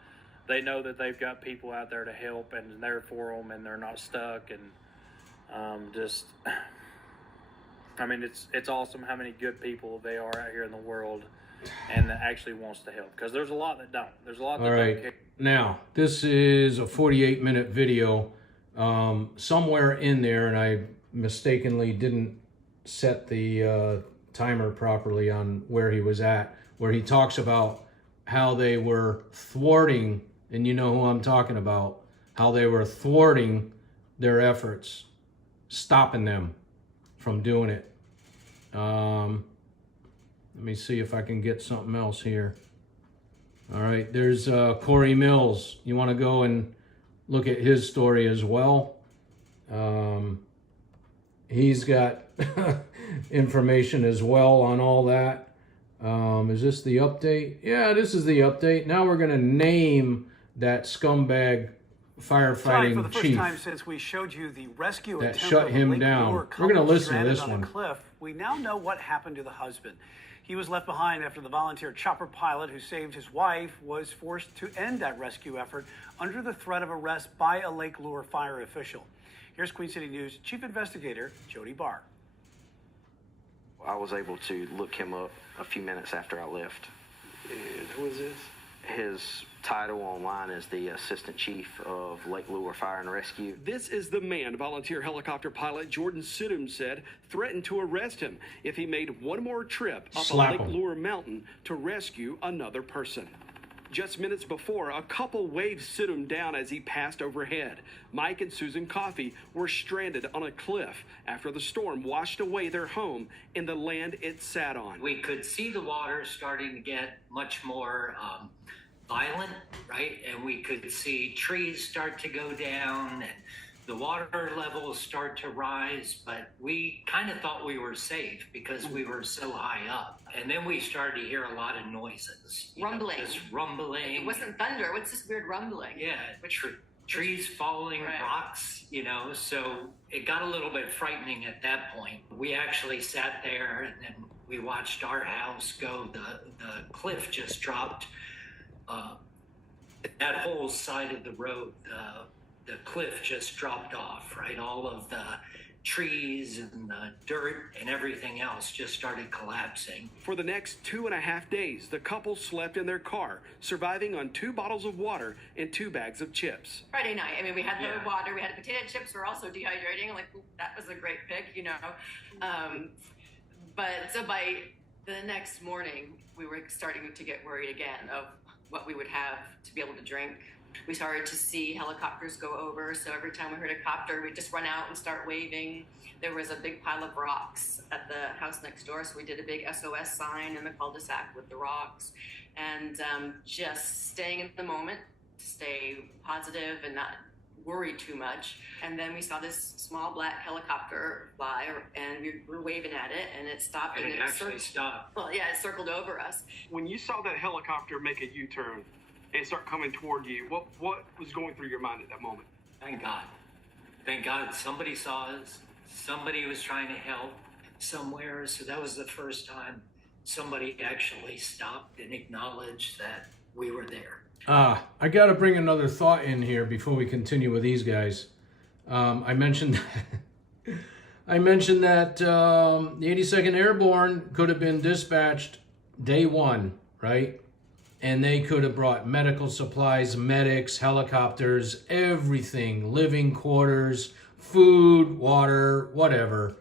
they know that they've got people out there to help, and they're for them, and they're not stuck, and just, I mean, it's awesome how many good people they are out here in the world, and that actually wants to help, because there's a lot that don't. There's a lot that don't care. Now, this is a 48-minute video. Somewhere in there, and I mistakenly didn't set the timer properly on where he was at, where he talks about how they were thwarting, and you know who I'm talking about, how they were thwarting their efforts, stopping them from doing it. Let me see if I can get something else here. All right, there's Corey Mills. You want to go and look at his story as well. He's got information as well on all that. Is this the update? Yeah, this is the update. Now we're going to name that scumbag firefighting for the first chief time since we showed you the rescue that attempt shut of him Lake down. Lure We're going to couple listen to stranded this on one. a cliff. We now know what happened to the husband. He was left behind after the volunteer chopper pilot who saved his wife was forced to end that rescue effort under the threat of arrest by a Lake Lure fire official. Here's Queen City News Chief Investigator Jody Barr. I was able to look him up a few minutes after I left. And who is this? His title online is the Assistant Chief of Lake Lure Fire and Rescue. This is the man volunteer helicopter pilot Jordan Sidham said threatened to arrest him if he made one more trip up a Lake Lure mountain to rescue another person. Just minutes before, a couple waved Sidham down as he passed overhead. Mike and Susan Coffey were stranded on a cliff after the storm washed away their home in the land it sat on. We could see the water starting to get much more violent, right? And we could see trees start to go down, and the water levels start to rise, but we kind of thought we were safe because we were so high up. And then we started to hear a lot of noises. Rumbling. Just rumbling. It wasn't thunder. What's this weird rumbling? Yeah, trees falling, Right. rocks, so it got a little bit frightening at that point. We actually sat there and then we watched our house go. The cliff just dropped. That whole side of the road, the cliff just dropped off, right? All of the trees and the dirt and everything else just started collapsing. For the next 2.5 days, the couple slept in their car, surviving on 2 bottles of water and 2 bags of chips. Friday night, I mean, we had the water, we had potato chips, we're also dehydrating. Like, that was a great pick, But so by the next morning, we were starting to get worried again of what we would have to be able to drink. We started to see helicopters go over, so every time we heard a copter, we'd just run out and start waving. There was a big pile of rocks at the house next door, so we did a big SOS sign in the cul-de-sac with the rocks, and just staying in the moment to stay positive and not worry too much. And then we saw this small black helicopter fly, and we were waving at it, and it stopped. And it actually stopped. Well, yeah, it circled over us. When you saw that helicopter make a U-turn and start coming toward you, what was going through your mind at that moment? Thank God. Thank God somebody saw us. Somebody was trying to help somewhere. So that was the first time somebody actually stopped and acknowledged that we were there. I got to bring another thought in here before we continue with these guys. I mentioned the 82nd Airborne could have been dispatched day one, right? And they could have brought medical supplies, medics, helicopters, everything, living quarters, food, water, whatever.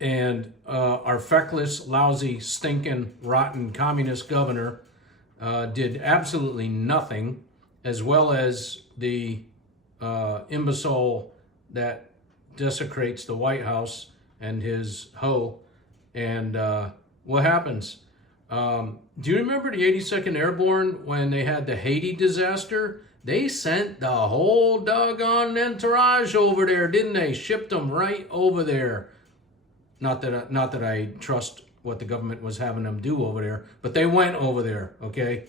And our feckless, lousy, stinking, rotten communist governor did absolutely nothing, as well as the imbecile that desecrates the White House and his hoe. And what happens? Do you remember the 82nd Airborne when they had the Haiti disaster? They sent the whole doggone entourage over there, didn't they? Shipped them right over there. Not that I trust what the government was having them do over there, but they went over there, okay?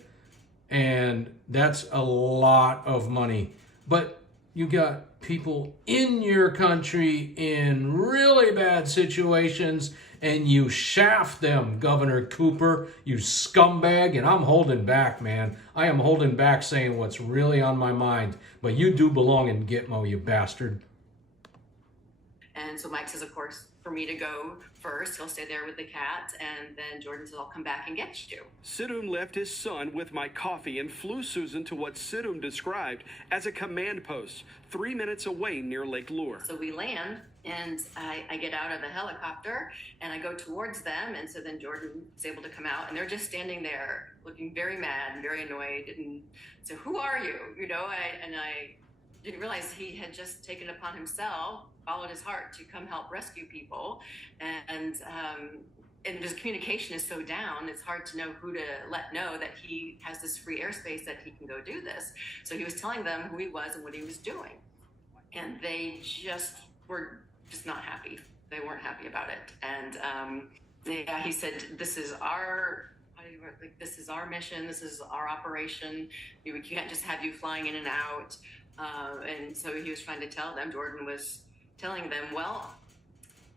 And that's a lot of money. But you got people in your country in really bad situations, and you shaft them, Governor Cooper, you scumbag. And I'm holding back, man. I am holding back saying what's really on my mind. But you do belong in Gitmo, you bastard. And so Mike says, of course, for me to go first. He'll stay there with the cat, and then Jordan says, I'll come back and get you. Sidum left his son with my coffee and flew Susan to what Sidum described as a command post 3 minutes away near Lake Lure. So we land, and I get out of the helicopter, and I go towards them, and so then Jordan is able to come out, and they're just standing there looking very mad and very annoyed, and so who are you? I didn't realize he had just taken it upon himself, followed his heart to come help rescue people, and his communication is so down, it's hard to know who to let know that he has this free airspace that he can go do this. So he was telling them who he was and what he was doing, and they just were just not happy. They weren't happy about it, and he said, "This is our." This is our mission. This is our operation. We can't just have you flying in and out. And so he was trying to tell them, Jordan was telling them, well,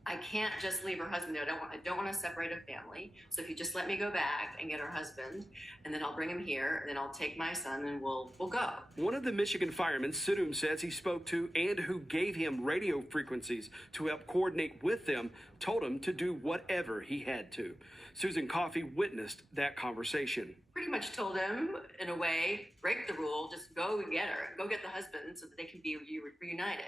I can't just leave her husband there. I don't want to separate a family. So if you just let me go back and get her husband, and then I'll bring him here, and then I'll take my son, and we'll go. One of the Michigan firemen Sidum says he spoke to and who gave him radio frequencies to help coordinate with them told him to do whatever he had to. Susan Coffey witnessed that conversation. Pretty much told him, in a way, break the rule, just go and get her, go get the husband so that they can be reunited.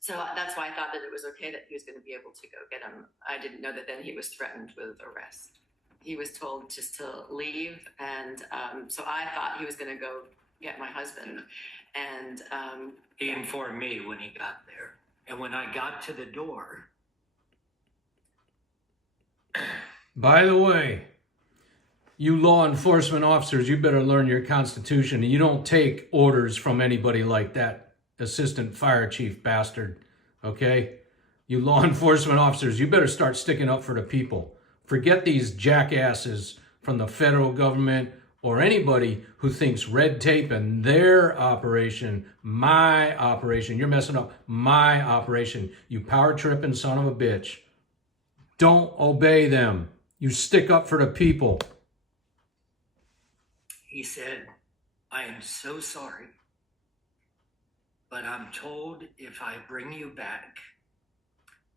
So that's why I thought that it was okay that he was going to be able to go get him. I didn't know that then he was threatened with arrest. He was told just to leave, and so I thought he was going to go get my husband. And he informed me when he got there. And when I got to the door... By the way, You law enforcement officers, you better learn your Constitution. You don't take orders from anybody like that assistant fire chief bastard, okay? You law enforcement officers, you better start sticking up for the people. Forget these jackasses from the federal government or anybody who thinks red tape and their operation, my operation, you're messing up my operation. You power tripping son of a bitch. Don't obey them. You stick up for the people. He said, I am so sorry, but I'm told if I bring you back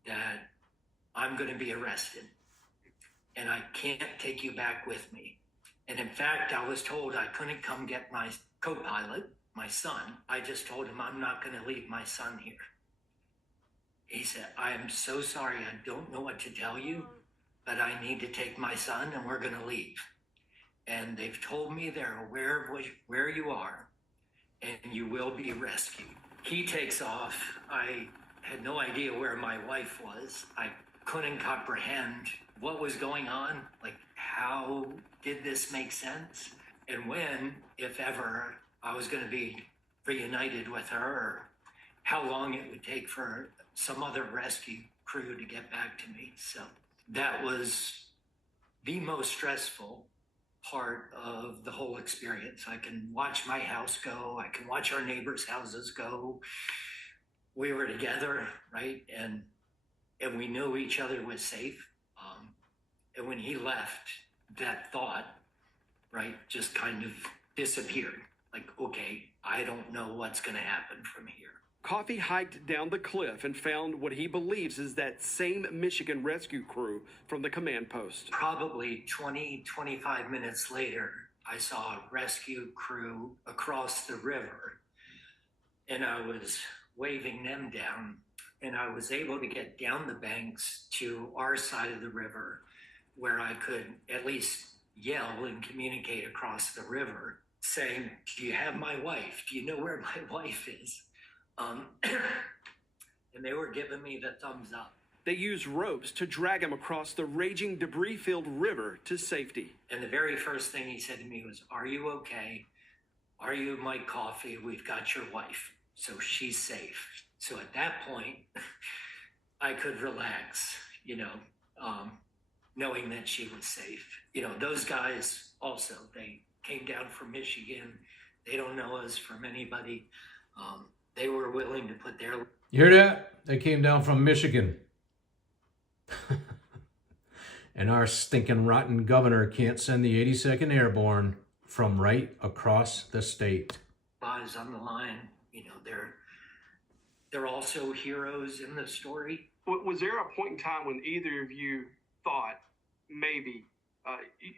that I'm going to be arrested and I can't take you back with me. And in fact, I was told I couldn't come get my co-pilot, my son. I just told him I'm not going to leave my son here. He said, I am so sorry. I don't know what to tell you, but I need to take my son and we're going to leave. And they've told me they're aware of where you are and you will be rescued. He takes off. I had no idea where my wife was. I couldn't comprehend what was going on. Like, how did this make sense? And when, if ever, I was going to be reunited with her, or how long it would take for some other rescue crew to get back to me. So that was the most stressful part of the whole experience. I can watch my house go. I can watch our neighbors' houses go. We were together, right? And we knew each other was safe. And when he left, that thought, right, just kind of disappeared. Like, okay, I don't know what's going to happen from here. Coffee hiked down the cliff and found what he believes is that same Michigan rescue crew from the command post. Probably 20, 25 minutes later, I saw a rescue crew across the river, and I was waving them down, and I was able to get down the banks to our side of the river where I could at least yell and communicate across the river saying, do you have my wife? Do you know where my wife is? And they were giving me the thumbs up. They used ropes to drag him across the raging debris-filled river to safety. And the very first thing he said to me was, are you okay? Are you my coffee? We've got your wife, so she's safe. So at that point, I could relax, knowing that she was safe. Those guys also, they came down from Michigan. They don't know us from anybody. They were willing to put their... You hear that? They came down from Michigan. And our stinking rotten governor can't send the 82nd Airborne from right across the state. Lives on the line, they're also heroes in the story. Was there a point in time when either of you thought maybe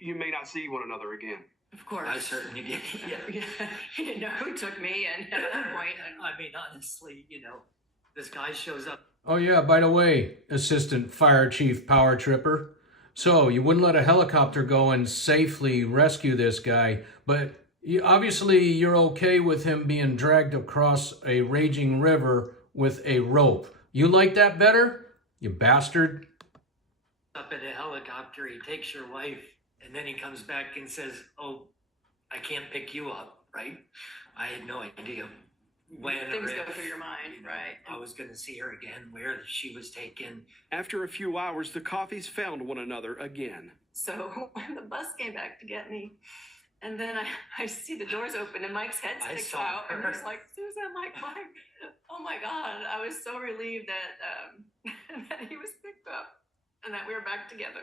you may not see one another again? Of course. I certainly did. Yeah. He didn't know who took me, and at that point... I mean, honestly, this guy shows up. Oh yeah, by the way, Assistant Fire Chief Power Tripper. So you wouldn't let a helicopter go and safely rescue this guy, but obviously you're okay with him being dragged across a raging river with a rope. You like that better, you bastard? Up in a helicopter, he takes your wife, and then he comes back and says, oh, I can't pick you up, right? I had no idea when things or go if, through your mind, right? I was going to see her again, where she was taken. After a few hours, the Coffees found one another again. So when the bus came back to get me, and then I see the doors open and Mike's head sticks out, and he's like, Susan, Mike, oh my God. I was so relieved that he was picked up and that we were back together.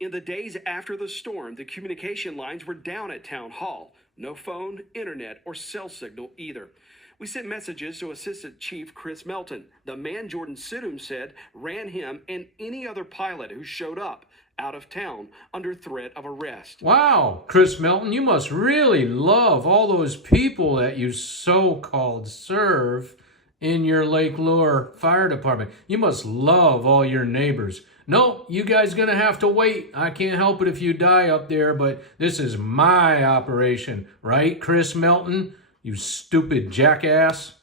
In the days after the storm, the communication lines were down at Town Hall. No phone, internet, or cell signal either. We sent messages to Assistant Chief Chris Melton, the man Jordan Sidham said ran him and any other pilot who showed up out of town under threat of arrest. Wow, Chris Melton, you must really love all those people that you so-called serve in your Lake Lure Fire Department. You must love all your neighbors. No, you guys gonna have to wait. I can't help it if you die up there, but this is my operation, right, Chris Melton? You stupid jackass.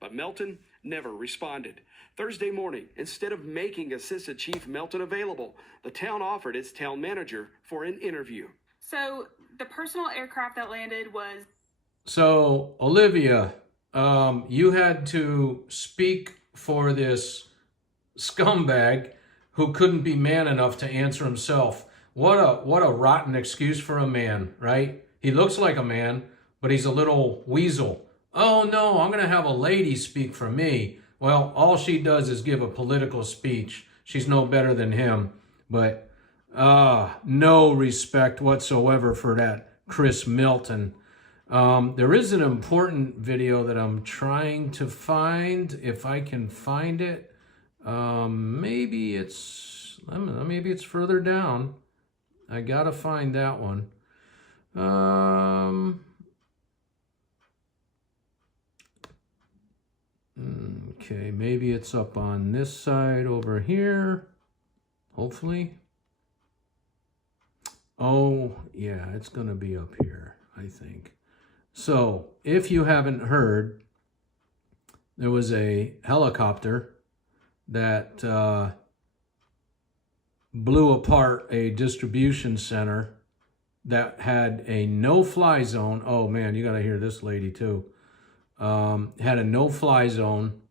But Melton never responded. Thursday morning, instead of making Assistant Chief Melton available, the town offered its town manager for an interview. So the personal aircraft that landed was... So, Olivia, you had to speak for this scumbag who couldn't be man enough to answer himself. What a rotten excuse for a man, right? He looks like a man, but he's a little weasel. Oh no, I'm going to have a lady speak for me. Well, all she does is give a political speech. She's no better than him, but no respect whatsoever for that Chris Milton. There is an important video that I'm trying to find, if I can find it. Maybe it's further down. I gotta find that one. Okay, maybe it's up on this side over here. Hopefully. Oh, yeah, it's gonna be up here, I think. So, if you haven't heard, there was a helicopter that blew apart a distribution center that had a no-fly zone. Oh man, you gotta hear this lady too. Had a no-fly zone,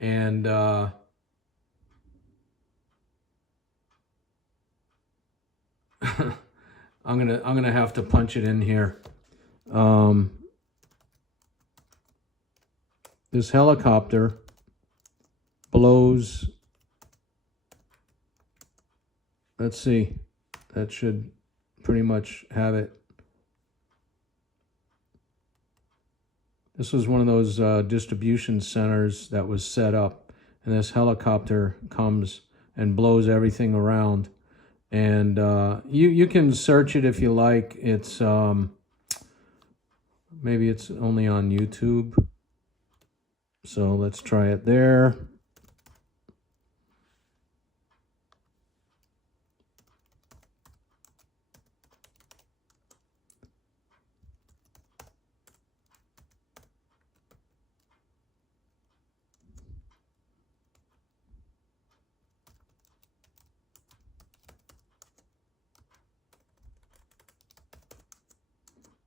and I'm gonna have to punch it in here. This helicopter blows. Let's see. That should pretty much have it. This was one of those distribution centers that was set up, and this helicopter comes and blows everything around. And you can search it if you like. It's maybe it's only on YouTube. So let's try it there.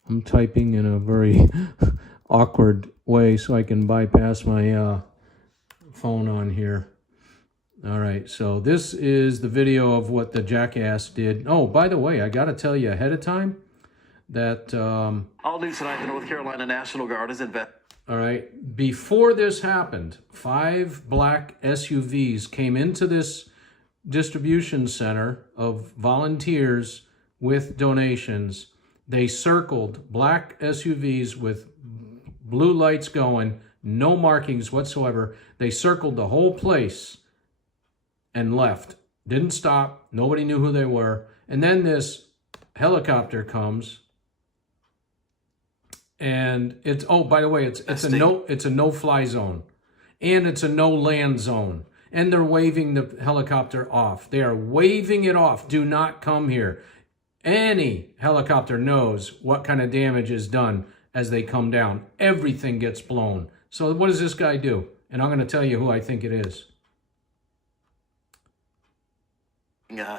I'm typing in a very awkward way so I can bypass my phone on here. All right, so this is the video of what the jackass did. Oh, by the way, I got to tell you ahead of time that... All news tonight, the North Carolina National Guard is all right, before this happened, 5 black SUVs came into this distribution center of volunteers with donations. They circled black SUVs with blue lights going, no markings whatsoever. They circled the whole place and left. Didn't stop. Nobody knew who they were. And then this helicopter comes, and it's, oh, by the way, it's a no-fly zone, and it's a no-land zone. And they're waving the helicopter off. They are waving it off. Do not come here. Any helicopter knows what kind of damage is done as they come down. Everything gets blown. So what does this guy do? And I'm going to tell you who I think it is.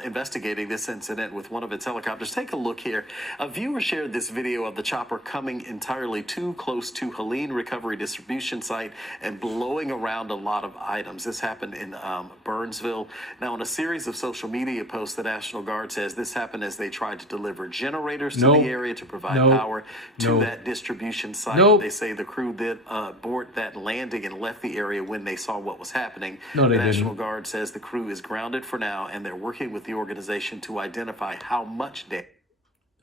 investigating this incident with one of its helicopters. Take a look here. A viewer shared this video of the chopper coming entirely too close to Helene recovery distribution site and blowing around a lot of items. This happened in Burnsville. Now, in a series of social media posts, the National Guard says this happened as they tried to deliver generators to the area to provide power to that distribution site. They say the crew did abort that landing and left the area when they saw what was happening. The National Guard says the crew is grounded for now, and they're working with the organization to identify how much damage.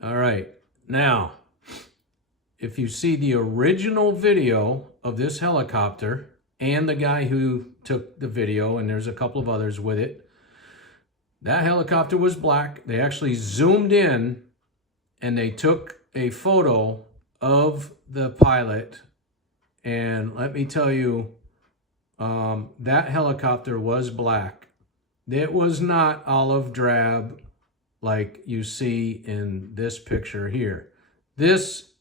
All right. Now, if you see the original video of this helicopter and the guy who took the video, and there's a couple of others with it, that helicopter was black. They actually zoomed in and they took a photo of the pilot. And let me tell you, that helicopter was black. It was not olive drab like you see in this picture here. This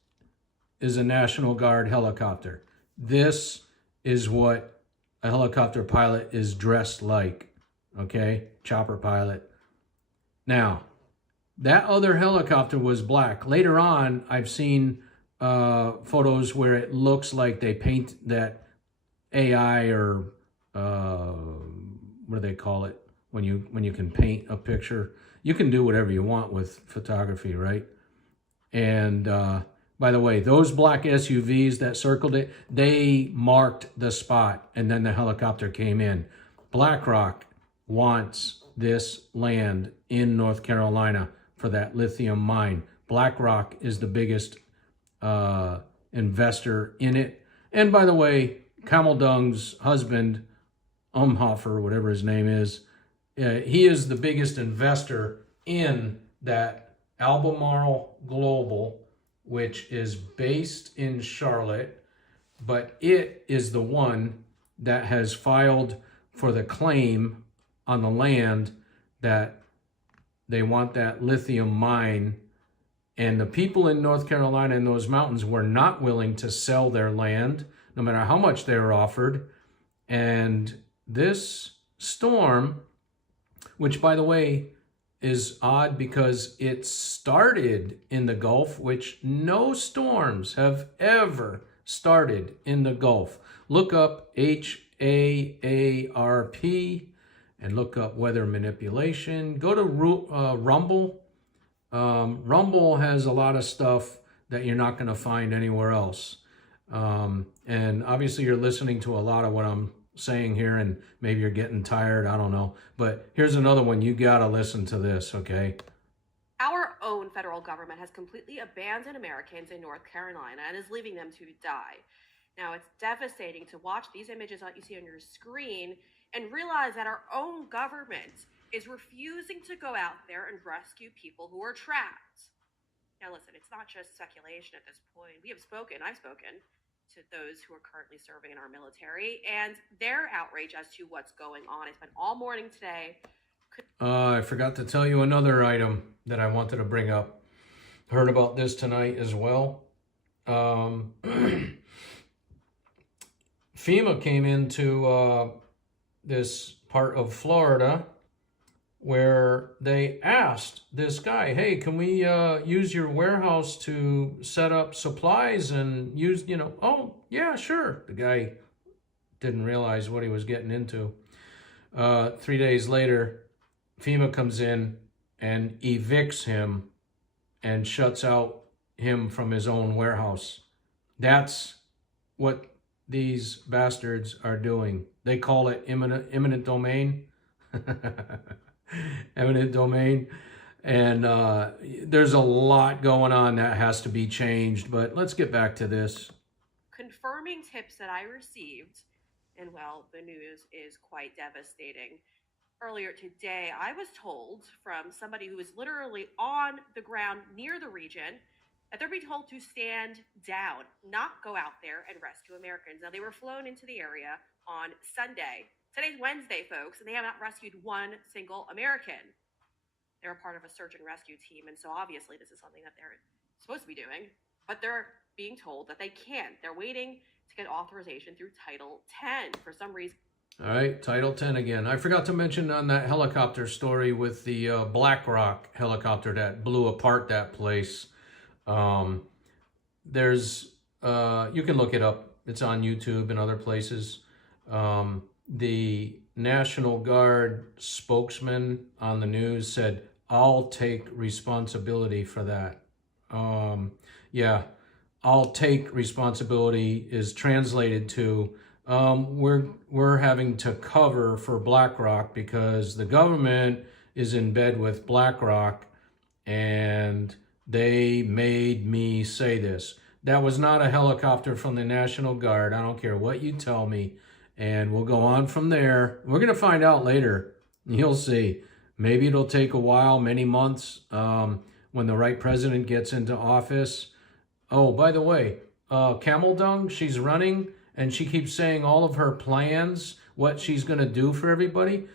is a National Guard helicopter. This is what a helicopter pilot is dressed like, okay? Chopper pilot. Now, That other helicopter was black. Later on, I've seen photos where it looks like they paint that AI or what do they call it when you can paint a picture. You can do whatever you want with photography, right? And by the way, those black SUVs that circled it, they marked the spot, and then the helicopter came in. BlackRock wants this land in North Carolina for that lithium mine. BlackRock is the biggest investor in it. And by the way, Camel Dung's husband, Umhofer, whatever his name is, he is the biggest investor in that Albemarle Global, which is based in Charlotte, but it is the one that has filed for the claim on the land that they want that lithium mine. And the people in North Carolina in those mountains were not willing to sell their land, no matter how much they were offered. And this storm, which by the way is odd because it started in the Gulf, which no storms have ever started in the Gulf. Look up HAARP and look up weather manipulation. Go to Rumble. Rumble has a lot of stuff that you're not going to find anywhere else. And obviously you're listening to a lot of what I'm saying here, and maybe you're getting tired, I don't know. But here's another one. You got to listen to this, okay? Our own federal government has completely abandoned Americans in North Carolina and is leaving them to die. Now, it's devastating to watch these images that you see on your screen and realize that our own government is refusing to go out there and rescue people who are trapped. Now, listen, it's not just speculation at this point. I've spoken to those who are currently serving in our military, and their outrage as to what's going on. I spent all morning today. I forgot to tell you another item that I wanted to bring up. Heard about this tonight as well. FEMA came into this part of Florida where they asked this guy, hey, can we use your warehouse to set up supplies and use, oh, yeah, sure. The guy didn't realize what he was getting into. 3 days later, FEMA comes in and evicts him and shuts out him from his own warehouse. That's what these bastards are doing. They call it eminent domain. Eminent domain. And there's a lot going on that has to be changed. But let's get back to this. Confirming tips that I received, and well, the news is quite devastating. Earlier today, I was told from somebody who was literally on the ground near the region that they're being told to stand down, not go out there and rescue Americans. Now, they were flown into the area on Sunday. Today's Wednesday, folks, and they have not rescued one single American. They're a part of a search and rescue team, and so obviously this is something that they're supposed to be doing, but they're being told that they can't. They're waiting to get authorization through Title 10 for some reason. All right, Title 10 again. I forgot to mention on that helicopter story with the BlackRock helicopter that blew apart that place. There's, you can look it up. It's on YouTube and other places. The National Guard spokesman on the news said, I'll take responsibility for that. Yeah, I'll take responsibility is translated to, we're having to cover for BlackRock because the government is in bed with BlackRock and they made me say this. That was not a helicopter from the National Guard. I don't care what you tell me. And we'll go on from there. We're going to find out later. You'll see. Maybe it'll take a while, many months, when the right president gets into office. Oh, by the way, Camel Dung, she's running, and she keeps saying all of her plans, what she's going to do for everybody.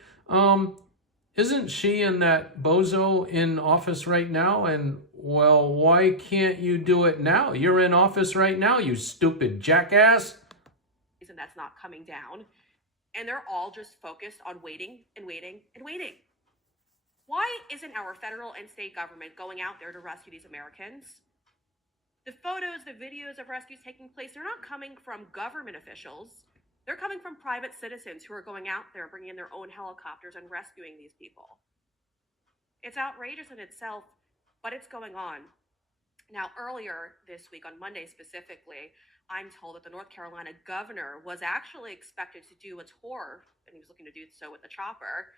Isn't she and that bozo in office right now? And, well, why can't you do it now? You're in office right now, you stupid jackass. And that's not coming down. And they're all just focused on waiting and waiting and waiting. Why isn't our federal and state government going out there to rescue these Americans? The photos, the videos of rescues taking place, they're not coming from government officials. They're coming from private citizens who are going out there, bringing in their own helicopters and rescuing these people. It's outrageous in itself, but it's going on. Now, earlier this week, on Monday specifically, I'm told that the North Carolina governor was actually expected to do a tour, and he was looking to do so with the chopper,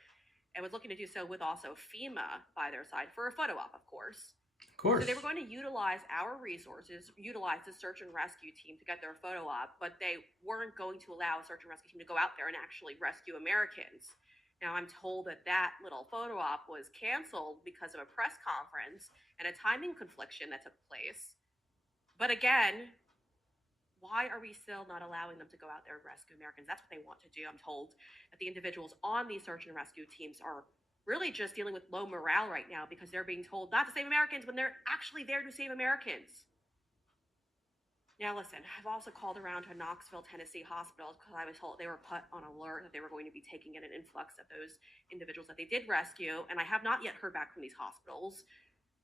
and was looking to do so with also FEMA by their side for a photo op, of course. Of course. So they were going to utilize our resources, utilize the search and rescue team to get their photo op, but they weren't going to allow a search and rescue team to go out there and actually rescue Americans. Now, I'm told that that little photo op was canceled because of a press conference and a timing confliction that took place. But again, why are we still not allowing them to go out there and rescue Americans? That's what they want to do. I'm told that the individuals on these search and rescue teams are really just dealing with low morale right now because they're being told not to save Americans when they're actually there to save Americans. Now, listen, I've also called around to Knoxville, Tennessee hospitals because I was told they were put on alert that they were going to be taking in an influx of those individuals that they did rescue, and I have not yet heard back from these hospitals.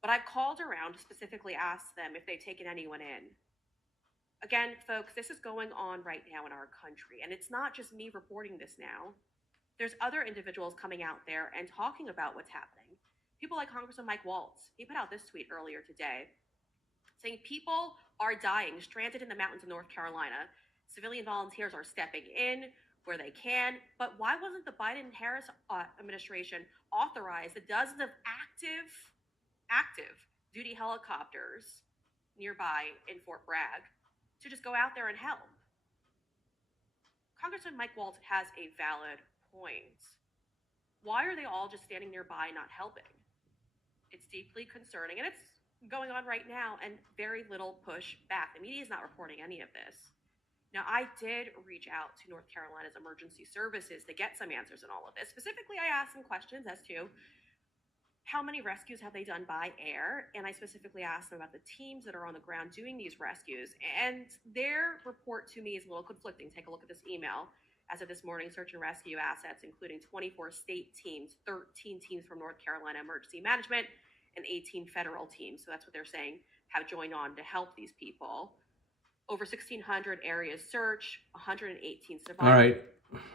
But I've called around to specifically ask them if they've taken anyone in. Again, folks, this is going on right now in our country, and it's not just me reporting this now. There's other individuals coming out there and talking about what's happening. People like Congressman Mike Waltz. He put out this tweet earlier today saying people are dying stranded in the mountains of North Carolina. Civilian volunteers are stepping in where they can. But why wasn't the Biden-Harris administration authorize the dozens of active duty helicopters nearby in Fort Bragg to just go out there and help? Congressman Mike Waltz has a valid point. Why are they all just standing nearby not helping? It's deeply concerning, and it's going on right now, and very little push back. The media is not reporting any of this. Now, I did reach out to North Carolina's emergency services to get some answers in all of this. Specifically, I asked some questions as to how many rescues have they done by air, and I specifically asked them about the teams that are on the ground doing these rescues, and their report to me is a little conflicting. Take a look at this email. As of this morning, search and rescue assets, including 24 state teams, 13 teams from North Carolina Emergency Management, and 18 federal teams. So that's what they're saying, have joined on to help these people. Over 1,600 areas search, 118 survivors. All right.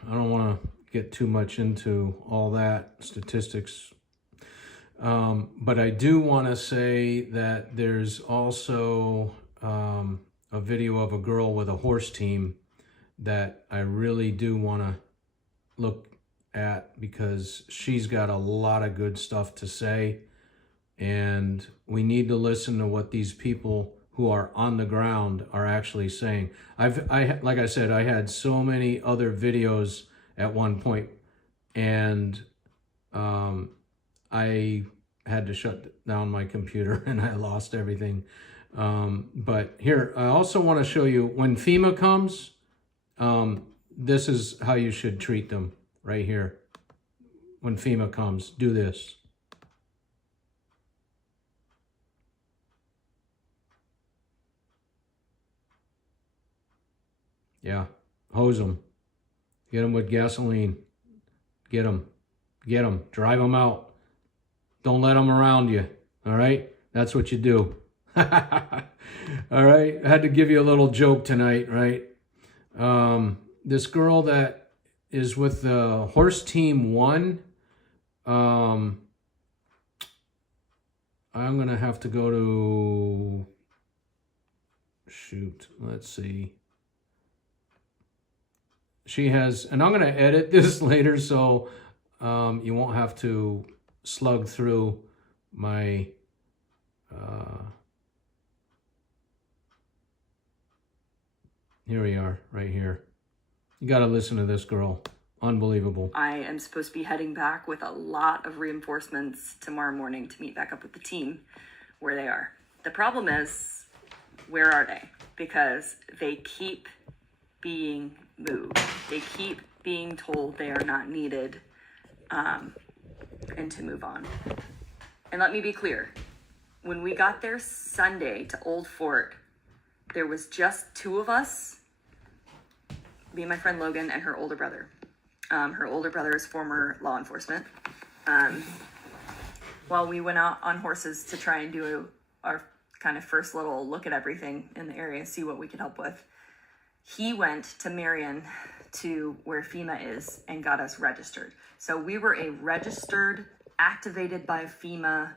I don't want to get too much into all that statistics. But I do want to say that there's also a video of a girl with a horse team that I really do want to look at because she's got a lot of good stuff to say. And we need to listen to what these people who are on the ground are actually saying. Like I said, I had so many other videos at one point, and I had to shut down my computer and I lost everything. But here, I also want to show you when FEMA comes, this is how you should treat them right here. When FEMA comes, do this. Yeah, hose them. Get them with gasoline. Get them. Get them. Drive them out. Don't let them around you. All right? That's what you do. All right? I had to give you a little joke tonight, right? This girl that is with the horse team 1, I'm going to have to go to... Shoot, let's see. She has, and I'm going to edit this later so you won't have to slug through my here we are, right here. You got to listen to this girl. Unbelievable. I am supposed to be heading back with a lot of reinforcements tomorrow morning to meet back up with the team where they are. The problem is, where are they? Because they keep being moved. They keep being told they are not needed and to move on. And let me be clear. When we got there Sunday to Old Fort, there was just 2 of us, me and my friend Logan and her older brother. Her older brother is former law enforcement. while we went out on horses to try and do our kind of first little look at everything in the area, see what we could help with. He went to Marion, to where FEMA is, and got us registered. So we were a registered, activated by FEMA,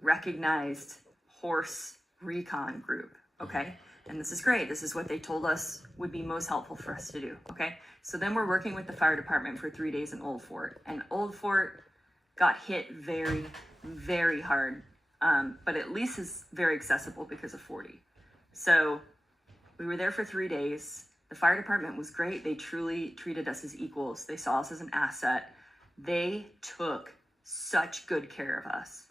recognized horse recon group, okay? And this is great. This is what they told us would be most helpful for us to do, okay? So then we're working with the fire department for 3 days in Old Fort, and Old Fort got hit very, very hard, but at least is very accessible because of 40. So we were there for 3 days. The fire department was great. They truly treated us as equals. They saw us as an asset. They took such good care of us.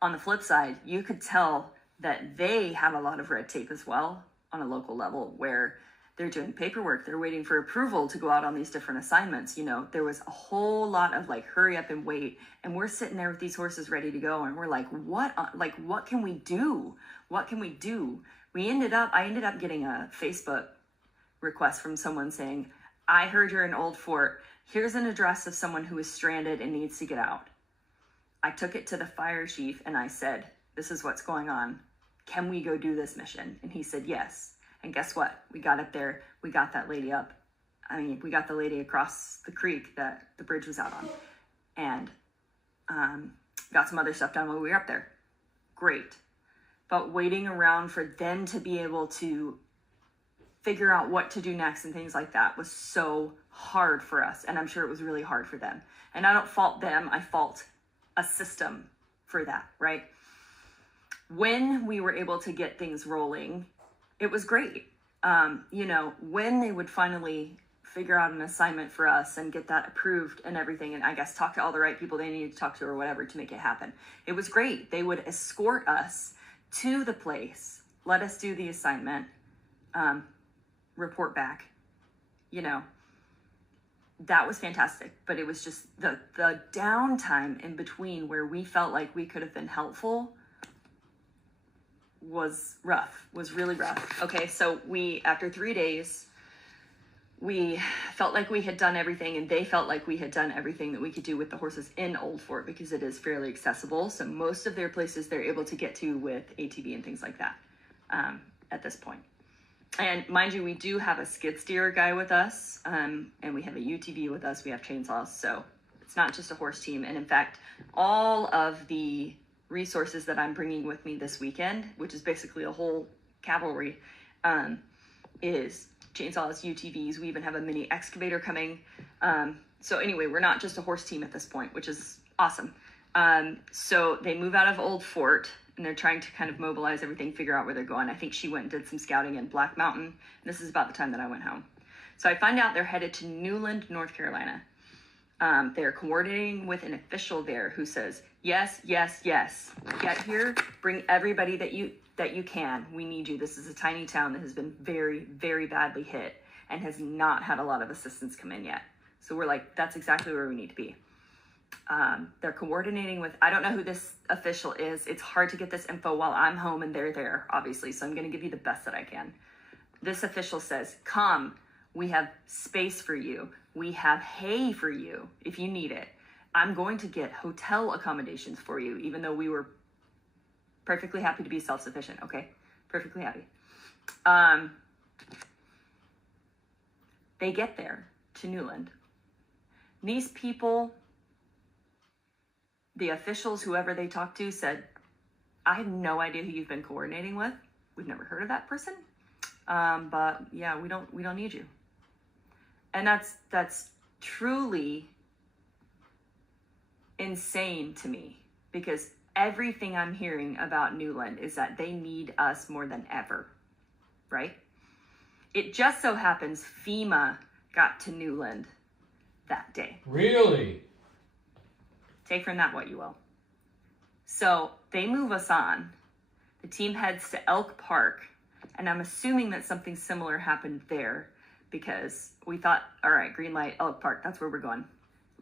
On the flip side, you could tell that they have a lot of red tape as well on a local level, where they're doing paperwork, they're waiting for approval to go out on these different assignments. You know, there was a whole lot of like, hurry up and wait. And we're sitting there with these horses ready to go. And we're like, what can we do? What can we do? I ended up getting a Facebook request from someone saying, I heard you're in Old Fort. Here's an address of someone who is stranded and needs to get out. I took it to the fire chief and I said, this is what's going on. Can we go do this mission? And he said, yes. And guess what? We got up there. We got that lady up. We got the lady across the creek that the bridge was out on, and got some other stuff done while we were up there. Great. But waiting around for them to be able to figure out what to do next and things like that was so hard for us. And I'm sure it was really hard for them. And I don't fault them. I fault a system for that, right? When we were able to get things rolling, it was great. When they would finally figure out an assignment for us and get that approved and everything, and I guess talk to all the right people they needed to talk to or whatever to make it happen, it was great. They would escort us to the place, let us do the assignment, report back. That was fantastic. But it was just the downtime in between where we felt like we could have been helpful was really rough. Okay, so after 3 days, we felt like we had done everything, and they felt like we had done everything that we could do with the horses in Old Fort, because it is fairly accessible. So most of their places they're able to get to with ATV and things like that at this point. And mind you, we do have a skid steer guy with us, and we have a UTV with us. We have chainsaws, so it's not just a horse team. And in fact, all of the resources that I'm bringing with me this weekend, which is basically a whole cavalry, is chainsaws, UTVs. We even have a mini excavator coming. So anyway, we're not just a horse team at this point, which is awesome. So they move out of Old Fort, and they're trying to kind of mobilize everything, figure out where they're going. I think she went and did some scouting in Black Mountain. This is about the time that I went home. So I find out they're headed to Newland, North Carolina. They're coordinating with an official there who says, yes, yes, yes. Get here, bring everybody that you can. We need you. This is a tiny town that has been very, very badly hit and has not had a lot of assistance come in yet. So we're like, that's exactly where we need to be. They're coordinating with, I don't know who this official is. It's hard to get this info while I'm home and they're there, obviously. So I'm going to give you the best that I can. This official says, come, we have space for you. We have hay for you if you need it. I'm going to get hotel accommodations for you, even though we were perfectly happy to be self-sufficient. Okay. Perfectly happy. They get there to Newland. These people, the officials, whoever they talked to, said, I have no idea who you've been coordinating with. We've never heard of that person. But yeah, we don't need you. And that's truly insane to me, because everything I'm hearing about Newland is that they need us more than ever, right? It just so happens FEMA got to Newland that day. Really? Take from that what you will. So they move us on. The team heads to Elk Park, and I'm assuming that something similar happened there, because we thought, all right, green light, Elk Park, that's where we're going.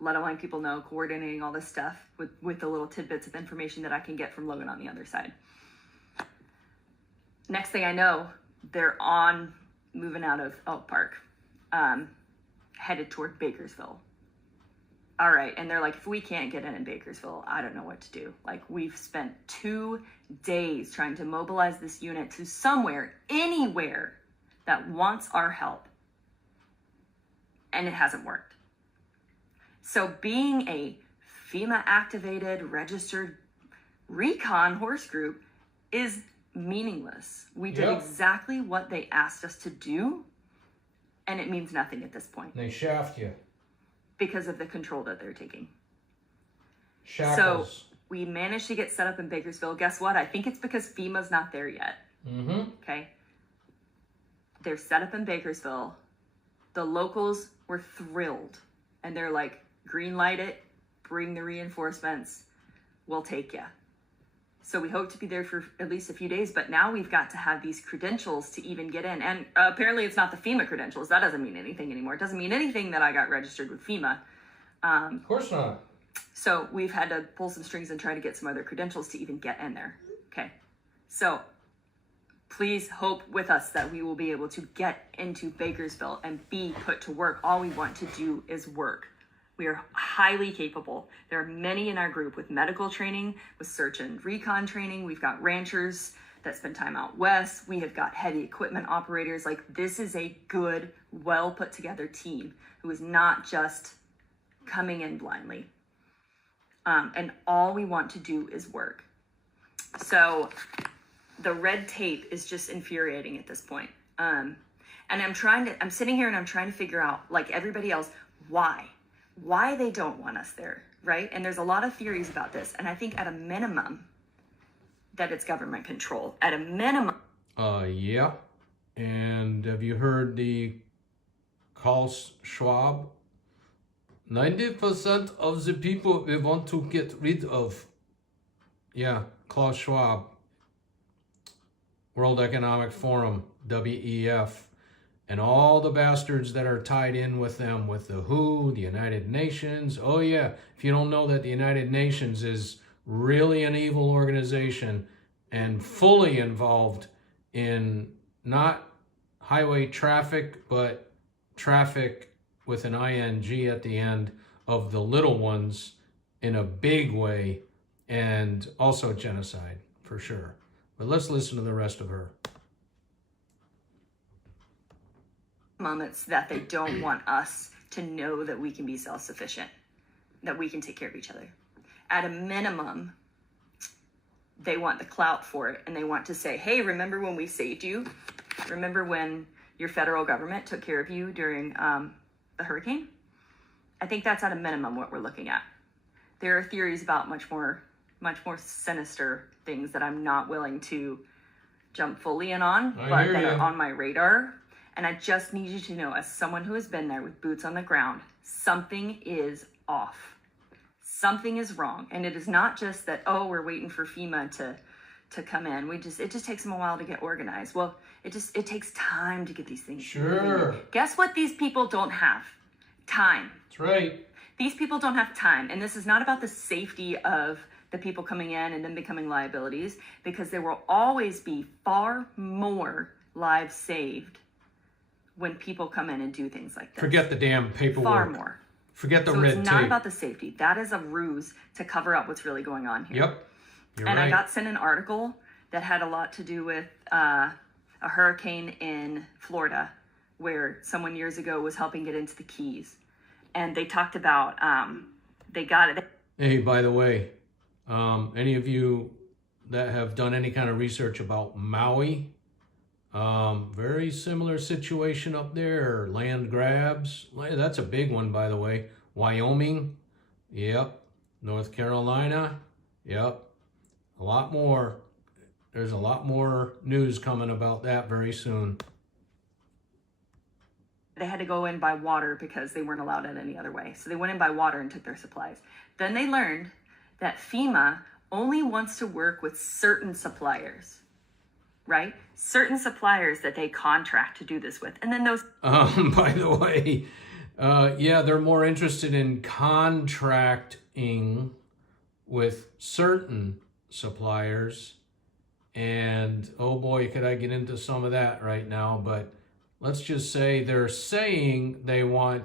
Letting people know, coordinating all this stuff with the little tidbits of information that I can get from Logan on the other side. Next thing I know, they're moving out of Elk Park, headed toward Bakersville. all right. And they're like, if we can't get in Bakersville, I don't know what to do. Like, we've spent 2 days trying to mobilize this unit to somewhere, anywhere that wants our help. And it hasn't worked. So being a FEMA activated, registered recon horse group is meaningless. We did exactly what they asked us to do, and it means nothing at this point. They shaft you. Because of the control that they're taking. Shackles. So we managed to get set up in Bakersville. Guess what? I think it's because FEMA's not there yet. Okay. They're set up in Bakersville. The locals were thrilled. And they're like, green light it, bring the reinforcements, we'll take you. So we hope to be there for at least a few days, but now we've got to have these credentials to even get in. And apparently it's not the FEMA credentials. That doesn't mean anything anymore. It doesn't mean anything that I got registered with FEMA. Of course not. So we've had to pull some strings and try to get some other credentials to even get in there. Okay. So please hope with us that we will be able to get into Bakersville and be put to work. All we want to do is work. We are highly capable. There are many in our group with medical training, with search and recon training. We've got ranchers that spend time out west. We have got heavy equipment operators. Like, this is a good, well put together team who is not just coming in blindly. And all we want to do is work. So the red tape is just infuriating at this point. And I'm sitting here and I'm trying to figure out, like everybody else, why they don't want us there, right? And there's a lot of theories about this. And I think at a minimum that it's government control. At a minimum. Yeah. And have you heard the Klaus Schwab? 90% of the people we want to get rid of. Yeah, Klaus Schwab. World Economic Forum, WEF. And all the bastards that are tied in with them, with the WHO, the United Nations. Oh yeah, if you don't know that the United Nations is really an evil organization and fully involved in not highway traffic, but traffic with an ING at the end of the little ones in a big way, and also genocide for sure. But let's listen to the rest of her. Moments that they don't want us to know that we can be self-sufficient, that we can take care of each other. At a minimum, they want the clout for it, and they want to say, hey, remember when we saved you? Remember when your federal government took care of you during the hurricane? I think that's at a minimum what we're looking at. There are theories about much more sinister things that I'm not willing to jump fully in on, but that are on my radar. And I just need you to know, as someone who has been there with boots on the ground, something is off. Something is wrong. And it is not just that, oh, we're waiting for FEMA to come in. It just takes them a while to get organized. Well, it takes time to get these things. Sure. Guess what these people don't have? Time. That's right. These people don't have time. And this is not about the safety of the people coming in and then becoming liabilities, because there will always be far more lives saved when people come in and do things like this. Forget the damn paperwork. Far more. Forget the so red tape. It's not about the safety. That is a ruse to cover up what's really going on here. Yep. You're and right. I got sent an article that had a lot to do with a hurricane in Florida, where someone years ago was helping get into the Keys. And they talked about, they got it. Hey, by the way, any of you that have done any kind of research about Maui, very similar situation up there. Land grabs. That's a big one, by the way. Wyoming. Yep. North Carolina. Yep. A lot more. There's a lot more news coming about that very soon. They had to go in by water because they weren't allowed in any other way. So they went in by water and took their supplies. Then they learned that FEMA only wants to work with certain suppliers. Right? Certain suppliers that they contract to do this with. And then those... By the way, yeah, they're more interested in contracting with certain suppliers. And, oh boy, could I get into some of that right now. But let's just say they're saying they want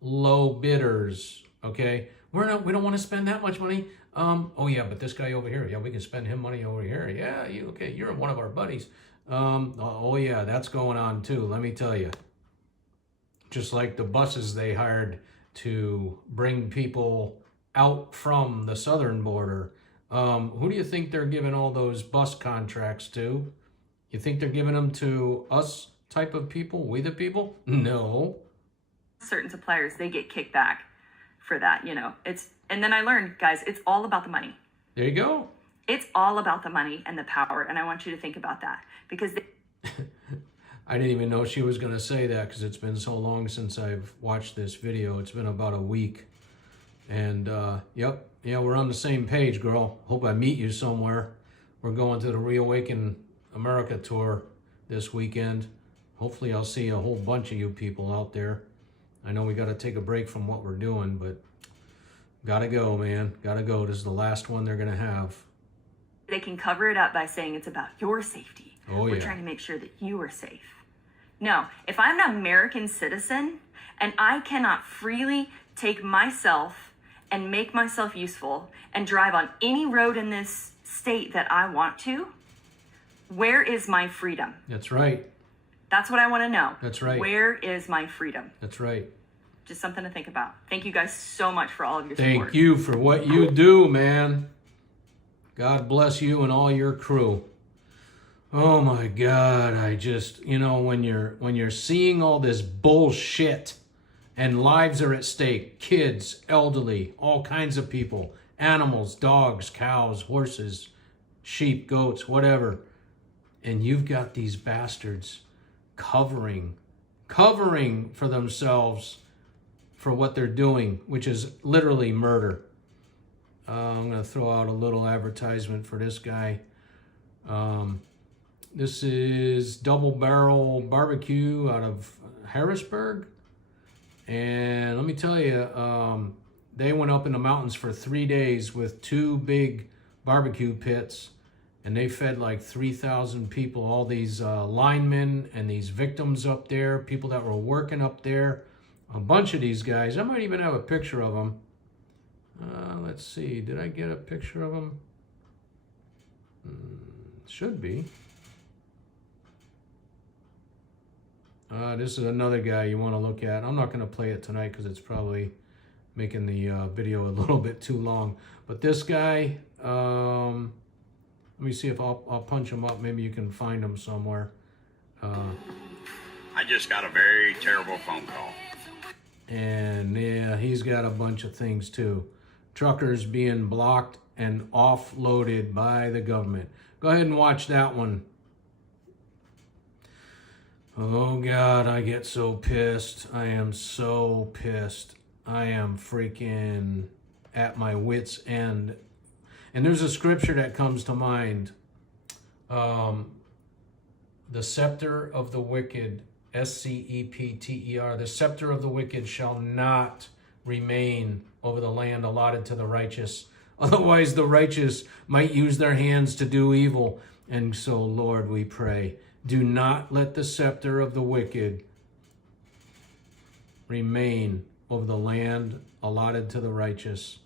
low bidders okay? We don't want to spend that much money. Oh yeah, but this guy over here, yeah, we can spend him money over here. Yeah, you're one of our buddies. Oh yeah, that's going on too, let me tell you. Just like the buses they hired to bring people out from the southern border. Who do you think they're giving all those bus contracts to? You think they're giving them to us type of people, we the people? No. Certain suppliers, they get kicked back for that, and then I learned, guys, it's all about the money. There you go. It's all about the money and the power, and I want you to think about that, because I didn't even know she was going to say that, because it's been so long since I've watched this video. It's been about a week. And, yep, yeah, we're on the same page, girl. Hope I meet you somewhere. We're going to the Reawaken America tour this weekend. Hopefully I'll see a whole bunch of you people out there. I know we got to take a break from what we're doing, but gotta go, man. Gotta go. This is the last one they're going to have. They can cover it up by saying it's about your safety. Oh, We're trying to make sure that you are safe. No, if I'm an American citizen and I cannot freely take myself and make myself useful and drive on any road in this state that I want to, where is my freedom? That's right. That's what I want to know. That's right. Where is my freedom? That's right. Just something to think about. Thank you guys so much for all of your support. Thank you for what you do, man. God bless you and all your crew. Oh my God, I just, when you're seeing all this bullshit and lives are at stake, kids, elderly, all kinds of people, animals, dogs, cows, horses, sheep, goats, whatever, and you've got these bastards covering for themselves for what they're doing, which is literally murder. I'm going to throw out a little advertisement for this guy. This is Double Barrel Barbecue out of Harrisburg. And let me tell you, they went up in the mountains for 3 days with 2 big barbecue pits. And they fed like 3,000 people, all these linemen and these victims up there, people that were working up there. A bunch of these guys. I might even have a picture of them. Let's see. Did I get a picture of them? Should be. This is another guy you want to look at. I'm not going to play it tonight because it's probably making the video a little bit too long. But this guy, let me see if I'll punch him up. Maybe you can find him somewhere. I just got a very terrible phone call. And yeah, he's got a bunch of things too. Truckers being blocked and offloaded by the government. Go ahead and watch that one. Oh God, I get so pissed. I am so pissed. I am freaking at my wit's end. And there's a scripture that comes to mind. The scepter of the wicked, S-C-E-P-T-E-R, the scepter of the wicked shall not remain over the land allotted to the righteous. Otherwise, the righteous might use their hands to do evil. And so, Lord, we pray, do not let the scepter of the wicked remain over the land allotted to the righteous.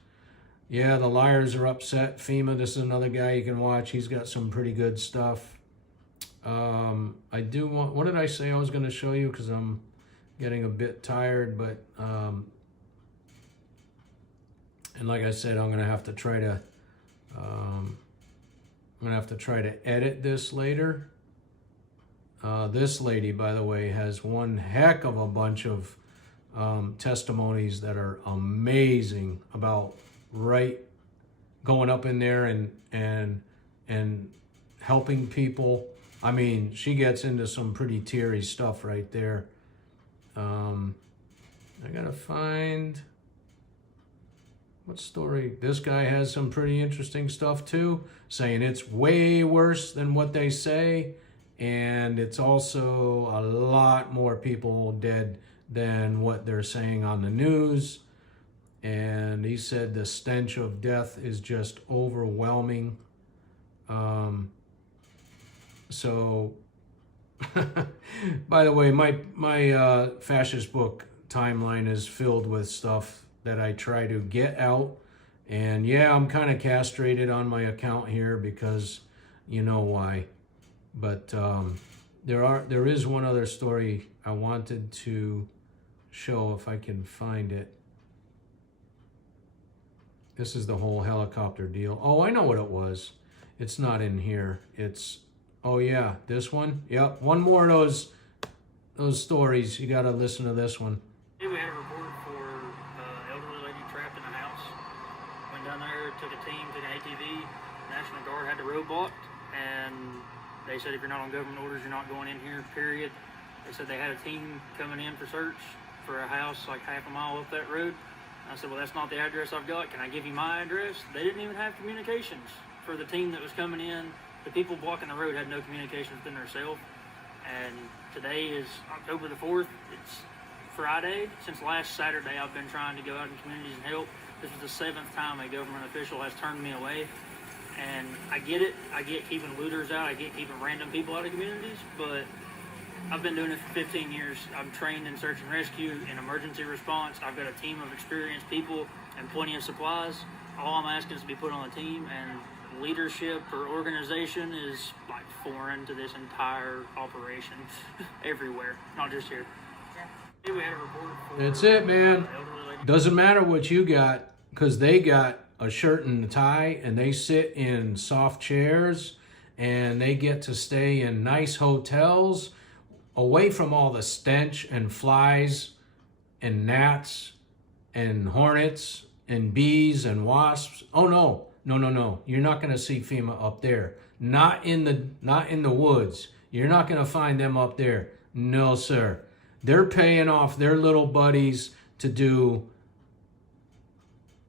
Yeah, the liars are upset. FEMA, this is another guy you can watch. He's got some pretty good stuff. I do want, what did I say I was going to show you? Because I'm getting a bit tired, but, and like I said, I'm going to have to try to, edit this later. This lady, by the way, has one heck of a bunch of testimonies that are amazing about going up in there and helping people. I mean, she gets into some pretty teary stuff right there. I gotta find what story. This guy has some pretty interesting stuff too, saying it's way worse than what they say, and it's also a lot more people dead than what they're saying on the news. And he said the stench of death is just overwhelming. So, by the way, my fascist book timeline is filled with stuff that I try to get out. And yeah, I'm kind of castrated on my account here because you know why. But there is one other story I wanted to show if I can find it. This is the whole helicopter deal. Oh, I know what it was. It's not in here. It's, oh yeah, this one. Yep, one more of those stories. You got to listen to this one. We had a report for elderly lady trapped in a house. Went down there, took a team, took an ATV. National Guard had the road blocked, and they said if you're not on government orders, you're not going in here, period. They said they had a team coming in for search for a house like half a mile up that road. I said, well, that's not the address I've got. Can I give you my address? They didn't even have communications for the team that was coming in. The people blocking the road had no communication within themselves. And today is October the 4th. It's Friday. Since last Saturday, I've been trying to go out in communities and help. This was the 7th time a government official has turned me away. And I get it. I get keeping looters out. I get keeping random people out of communities. But I've been doing it for 15 years. I'm trained in search and rescue and emergency response. I've got a team of experienced people and plenty of supplies. All I'm asking is to be put on a team, and leadership or organization is like foreign to this entire operation everywhere, not just here. We had a report for That's it, man. Doesn't matter what you got, because they got a shirt and a tie, and they sit in soft chairs, and they get to stay in nice hotels, away from all the stench and flies and gnats and hornets and bees and wasps. Oh no, no, no, no. You're not going to see FEMA up there. Not in the woods. You're not going to find them up there. No, sir. They're paying off their little buddies to do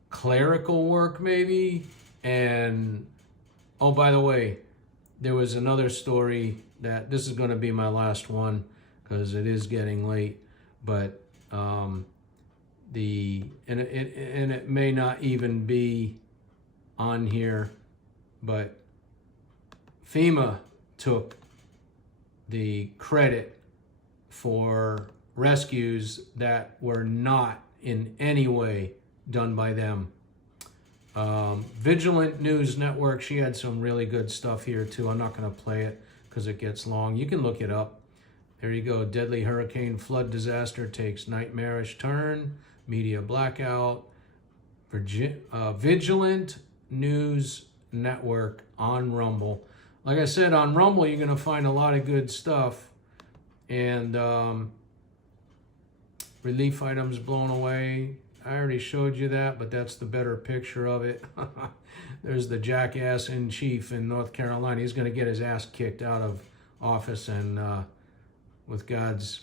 clerical work maybe. And oh, by the way, there was another story that this is going to be my last one because it is getting late, but it may not even be on here, but FEMA took the credit for rescues that were not in any way done by them. Vigilant News Network, she had some really good stuff here too. I'm not going to play it because it gets long. You can look it up. There you go. Deadly hurricane flood disaster takes nightmarish turn. Media blackout. Vigilant News Network on Rumble. Like I said, on Rumble, you're going to find a lot of good stuff. And relief items blown away. I already showed you that, but that's the better picture of it. There's the jackass in chief in North Carolina. He's going to get his ass kicked out of office, and with God's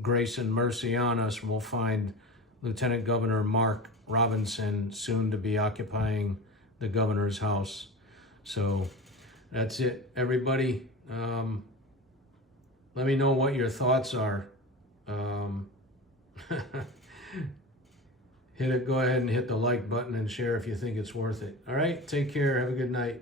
grace and mercy on us, we'll find Lieutenant Governor Mark Robinson soon to be occupying the governor's house. So that's it, everybody. Let me know what your thoughts are. Go ahead and hit the like button and share if you think it's worth it. All right, take care. Have a good night.